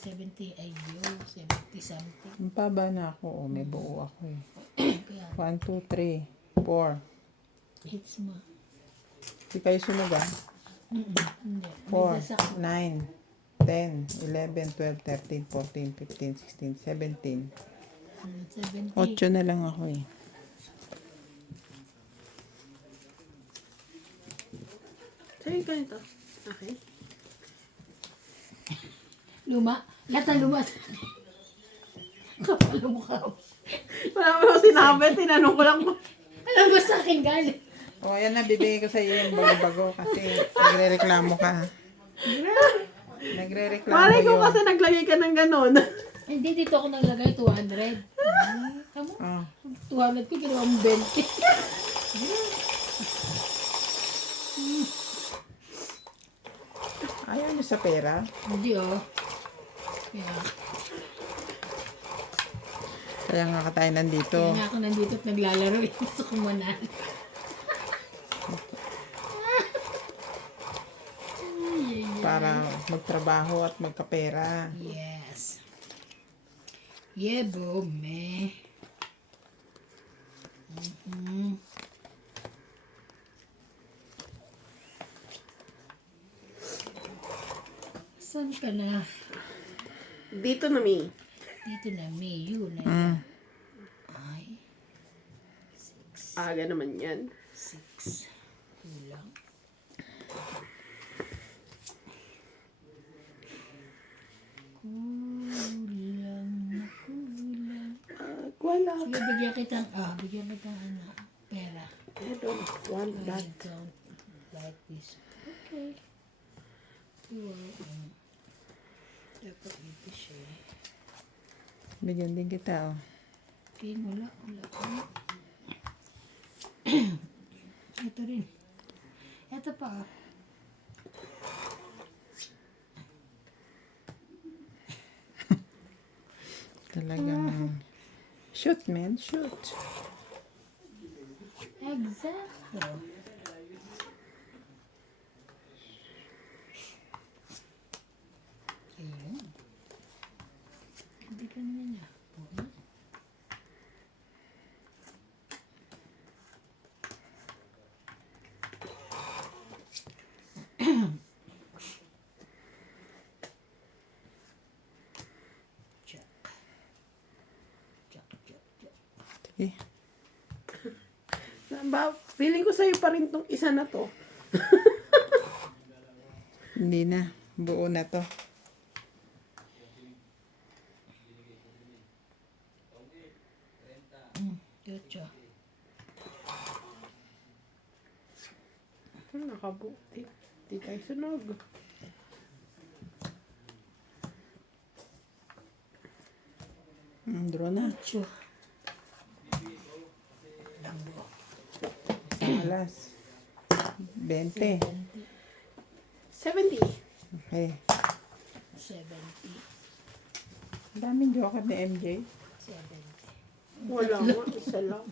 70. Ayun, 70 something. Ang paba na ako. Oh, may buo ako eh. Kaya, 1, 2, 3, 4. hits mo. Di kayo sunog ah. Hindi. 4, May dasak. 9, 10, 11, 12, 13, 14, 15, 16, 17. 70. 8 na lang ako eh. Sa'yo ka nito. Okay. Luma. Lahat ng luma. Kapal ang mukha mo. Wala mo ako sinabi. Tinanong ko lang. Alam mo sa akin galing. O, ayan na, bibigay ko sa iyo yung bago-bago kasi nagre-reklamo ka. Nagre-reklamo Malay ko yun. kasi naglagay ka ng ganon. Hindi, dito ako naglagay 200. Kamu? Oh, 200 ko, ginawa mo 20. ayaw niyo sa pera? Hindi oh. Kaya, Kaya nga ka tayo nandito. kaya nga ako nandito at naglalaro. Gusto ko muna. Para magtrabaho at magkapera. Yes. Yeah, bro, me. Saan ka na? Dito na, Mi. Dito na, me. Yun na. Mm. Ay, Aga naman yan. 6. Kulang. Kulang na kulang. Wala. Sige, bigyan kitang ano, pera. I don't want that. I don't like this. Okay. You are, dapat ito siya. Bigyan din kita, oh. Okay, wala. Ito rin. Ito pa. Talagang shoot, man. Shoot. Exacto. Ayun. Hindi ka naman niya. Check. Sige. Feeling ko sa'yo pa rin tong isa na to. Hindi na. Buo na to. Diretso. Nakabuti. Di tayo sunog. Draw na. Diretso. Alas. 20. 70. Okay. 70. Daming joker ni MJ. 70. Wala mo. Isa lang.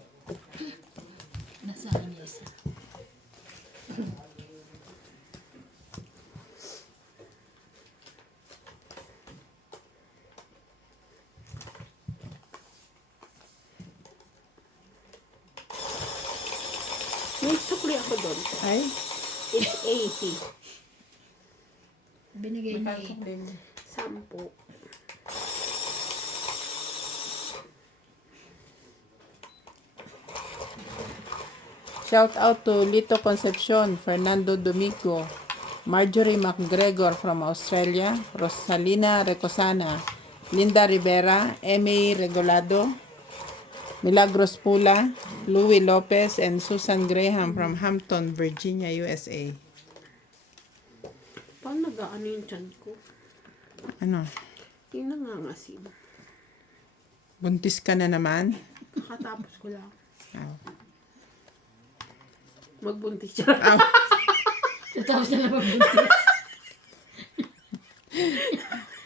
Nasa kanya isa. May sukli ako doon. Ay. It's 80. Binigay niya Magkano 8. din? 10. Shout out to Lito Concepcion, Fernando Domingo, Marjorie McGregor from Australia, Rosalina Recosana, Linda Rivera, Emmy Regulado, Milagros Pula, Louie Lopez, and Susan Graham from Hampton, Virginia, USA. Paano nag-ano yung tiyan ko? Ano? Yung nangangasim. Buntis ka na naman? Kakatapos ko lang. Oh. Magbuntis siya. Ow. Tapos na lang magbuntis.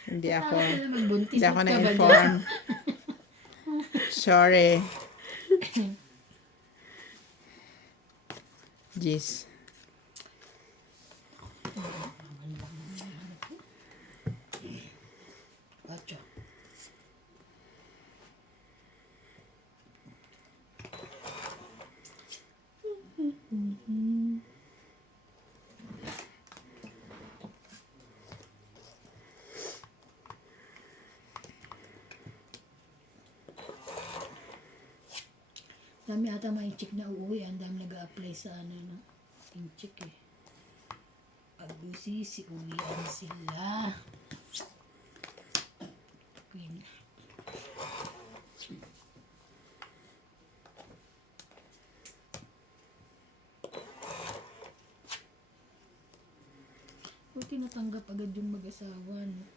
Hindi ako. Tapos na lang magbuntis. Hindi ako Ba't ka ba na-inform. Sorry. Jeez. Dami ata mga inchik na uuwi. Ang dami nag-a-apply sa ano, no? Inchik eh. Pag-usisi, uwian sila. Queen. Buti natanggap agad yung mag-asawa, no?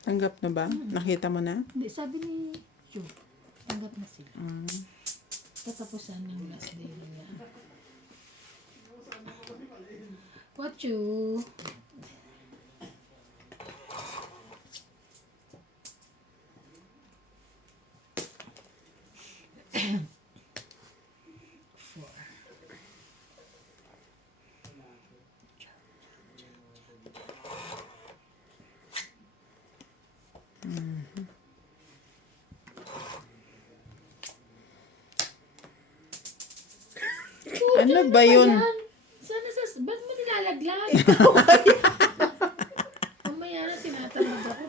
Tanggap na ba? Nakita mo na? Hindi, sabi ni Chu, tanggap na sila. Mm. Tatapusan ng last day nila. What you? Four. Ano ba yun? Sana ba't mo nilalaglag? Mamaya na tinatanong ako.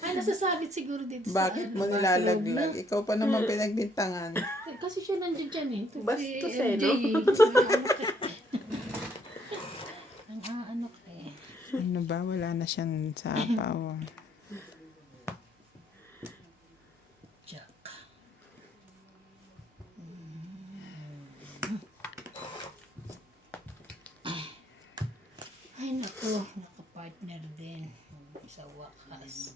Ay, nasasabit siguro dito Bakit sa mo nilalaglag? Ikaw pa naman pinagbintangan. Kasi siya nandiyan dyan eh. Ito Bastos si eh, MJ no? Ang ano ka eh. Ano ba? Wala na siyang sapaw. Jack. Ay nako, nakapartner din. Sa wakas.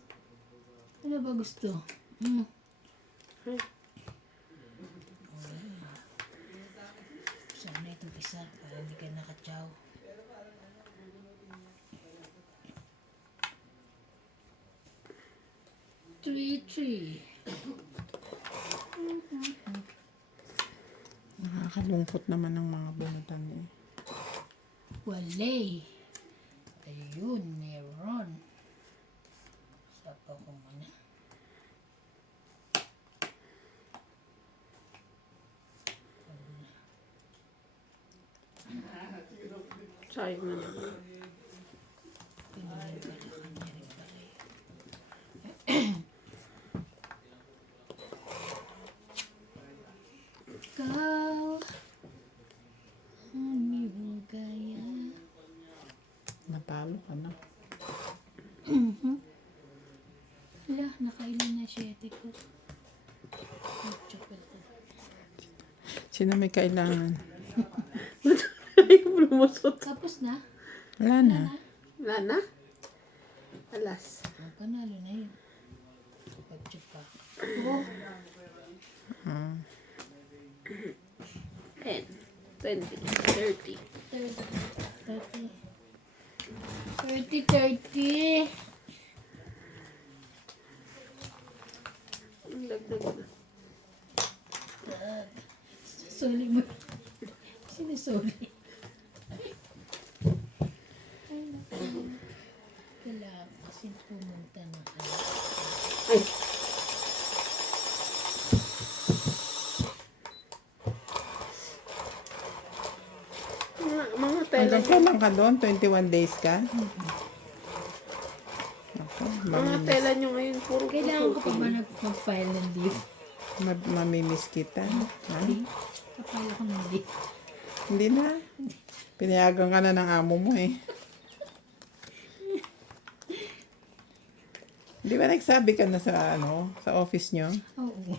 Ano ba gusto? Sana itong isa para hindi ka nakachaw. Three. Nakakalungkot naman ng mga bunutan eh. Wale. Ayun, meron. Sapa ko muna. Sayang na naman. Pinili pala kanya rin pala eh. Ikaw ang nibugaya. Natalo ka na. Wala, nakailan na siya ate ko. Chocolate. Sino may kailangan? Ay, lumusot. Tapos na? Wala na. Wala na? Alas. Oh, panalo na yun. Pagtsupa. Ah. 10, 20, 30. 30. Ang dagdag na. Sorry mo. Sinusoli. Ay, naku. Kailangan kasi pumunta ng ano. Ay. Mga tela Hanggang kailan ka doon? 21 days ka? Ako, Mga tela nyo ngayon, puro Kailangan ko pa pusukin. ba mag-file ng leave? mamimiss kita. Ha? Kapal ako ng leave. Hindi na. Pinayagan ka na ng amo mo eh. Di ba nagsabi ka na sa sa office nyo? Oo.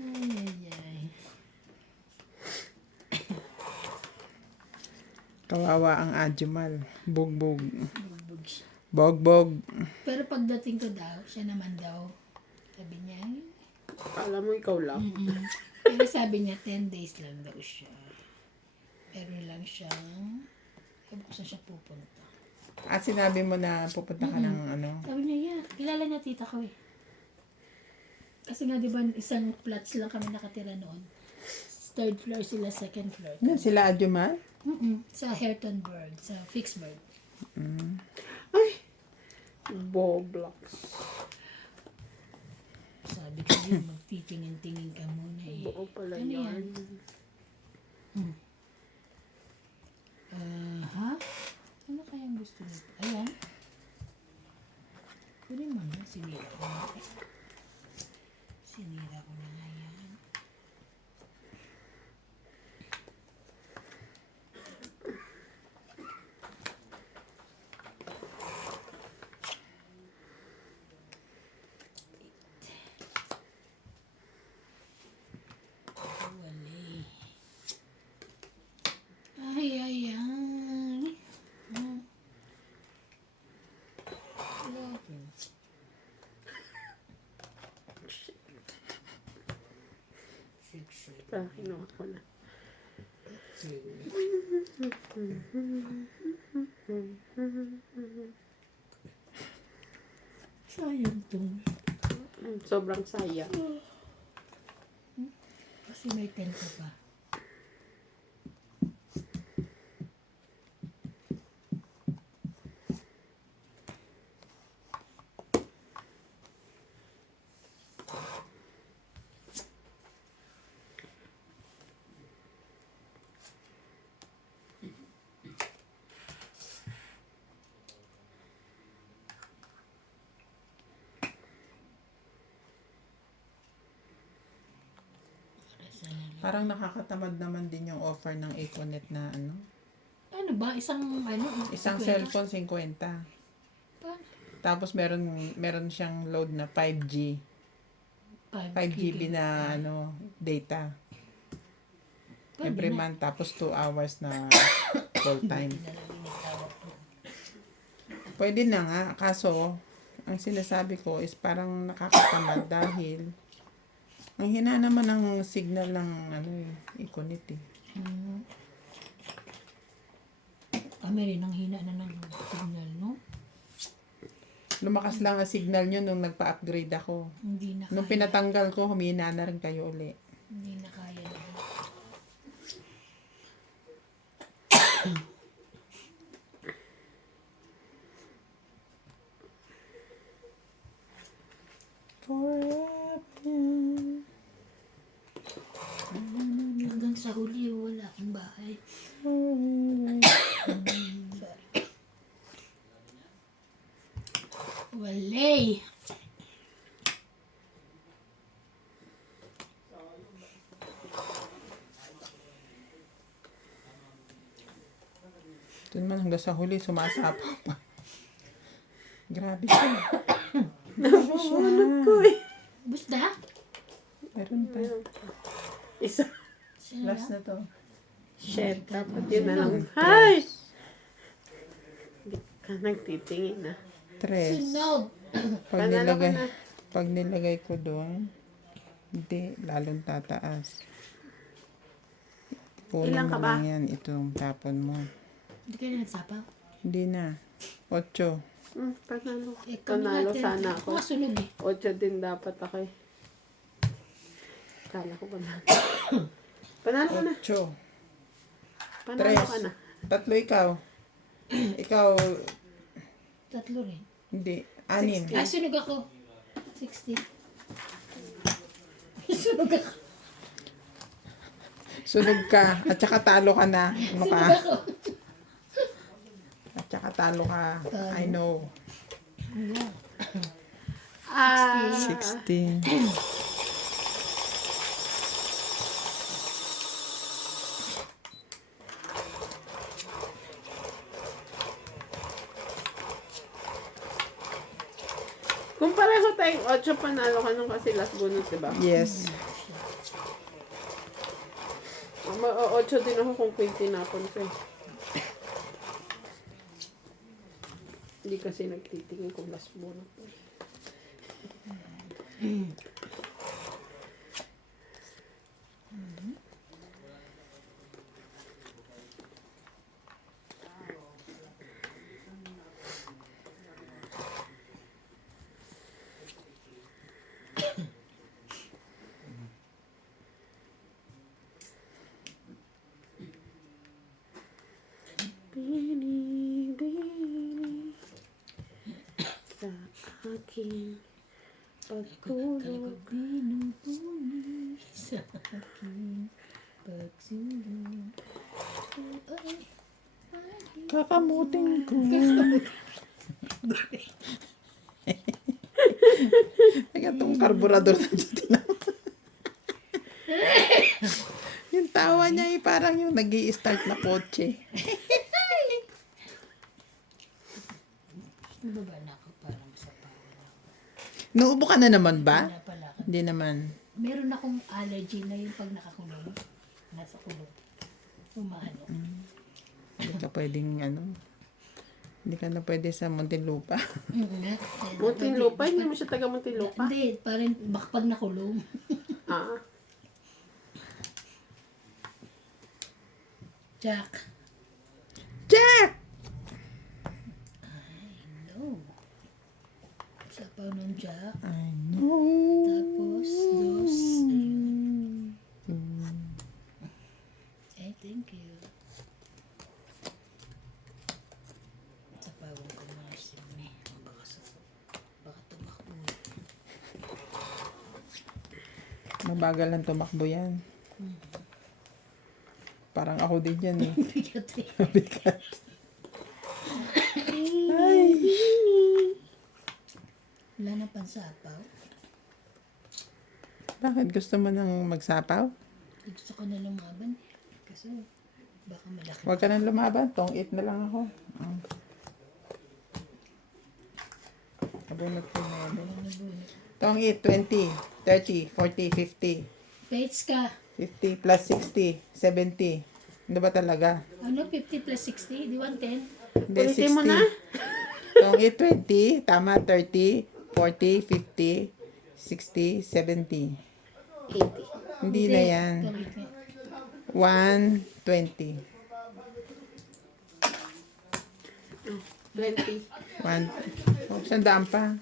Ay. Kawawa ang Ajumal. Bugbog. Bugbog siya. Bogbog. Pero pagdating ko daw, siya naman daw, sabi niya, Alam mo, ikaw lang. pero sabi niya, 10 days lang daw siya. Pero lang siyang, sabi ko saan siya pupunta. At sinabi mo na pupunta ka ng ano? Sabi niya, yeah, kilala niya tita ko eh. Kasi nga, di ba, isang flats lang kami nakatira noon. Third floor sila, second floor. Yan sila Ajumal? Sa Hertonburg, sa Vicksburg. Ay! Boblox. Sabi ko yun, magtitingin-tingin ka muna eh. Oo pala Ano yan. Ha? Ano kayang gusto nito? Ayan. Kunin mo na. Sinira ko na. Sinira ko na nga yan. Wali. Ay, ay, ay. Love. Six, Kinuha ko na. Sayang to. Sobrang saya. Kasi may tempo pa. Parang nakakatamad naman din yung offer ng Econet na ano. Ano ba? Isang Isang 50? cellphone 50. Pa- Tapos meron siyang load na 5G. 5 GB na ano data Pwede every na. month, tapos 2 hours na full time. Pwede na nga, kaso ang sinasabi ko is parang nakakatamad dahil ang hina naman ng signal ng ano Econet eh. Kami rin ang hina na ng signal, no? Lumakas lang ang signal nyo nung nagpa-upgrade ako. Hindi na kaya. Nung pinatanggal ko, humina na rin kayo uli. Hindi na kaya na. Forever. Hanggang sa huli, wala akong bahay. Walay! Ito naman hanggang sa huli, sumasapaw pa. Grabe siya. Grabe siya. Busda? Meron pa. Isa. Last na to. Shit. Dapat yun na lang. Hi! Hindi ka nagtitingin na. Tres. Sunog! Panalo ka na. Pag nilagay ko doon, hindi, lalong tataas. Kunin Ilan ka mo ba? lang yan, itong tapon mo. Hindi kayo nagsapaw? Hindi na. 8. Panalo. Eh, kami Panalo natin. sana ako. Ako sunog eh. 8 din dapat ako eh. Kala ko panalo. Panalo ka na. 8. Panalo ka na. 3 ikaw. Ikaw, Tatlo rin. hindi. 6. Ay, sunog ako. 60. Sunog ako. Sunog ka. At saka talo ka na. Ano ka? Sunog ako. At saka talo ka. I know. Ah, 16. kung pareho tayong 8, panalo ka nung kasi last bonus, diba? Yes. 8 din ako kung 20 napon ko eh. Hindi kasi nagtitingin kung last bonus. Bini sa aking pagtulog. Binubuni sa aking pagsulong. Ay, Kakamuting ko. Kaya itong karburador na dito. Yung tawa niya parang yung nag-i-start na kotse. Nababa na ako parang sa pawa na ako. Nauubo ka na naman ba? Pinapalakad. Hindi naman. Meron akong allergy na yung pag nakakulong. Nasa kulong. Umano. Hindi ka pwedeng hindi ka na pwede sa Muntinlupa. Muntinlupa? Hindi mo siya taga Muntinlupa? Hindi, parang baka pag nakulong. Ah. Jack. Jack! No. Sapaw ng Jack. I know. Tapos, dos. Ayun. Ay, thank you. Sapawan ko mga simi. Baka tumakbo. Mabagal lang tumakbo yan. Parang ako din yan eh. Bigat eh. Bigat. Ay. Wala na pansapaw. Bakit gusto mo nang magsapaw? Gusto ko na lumaban. Kasi baka malaki. Huwag ka nang lumaban. Tong 8 na lang ako. Abunot ko na yan. Tong 8, 20, 30, 40, 50. Pates ka. 50 plus 60, 70. Ano ba talaga? Ano? 50 plus 60? Di 110? Hindi, Ulitin mo na. 60. Tong 8, 20. Tama, 30, 40, 50, 60, 70. 80. Hindi na yan. 120. 20. 1. Oh, sandaan pa.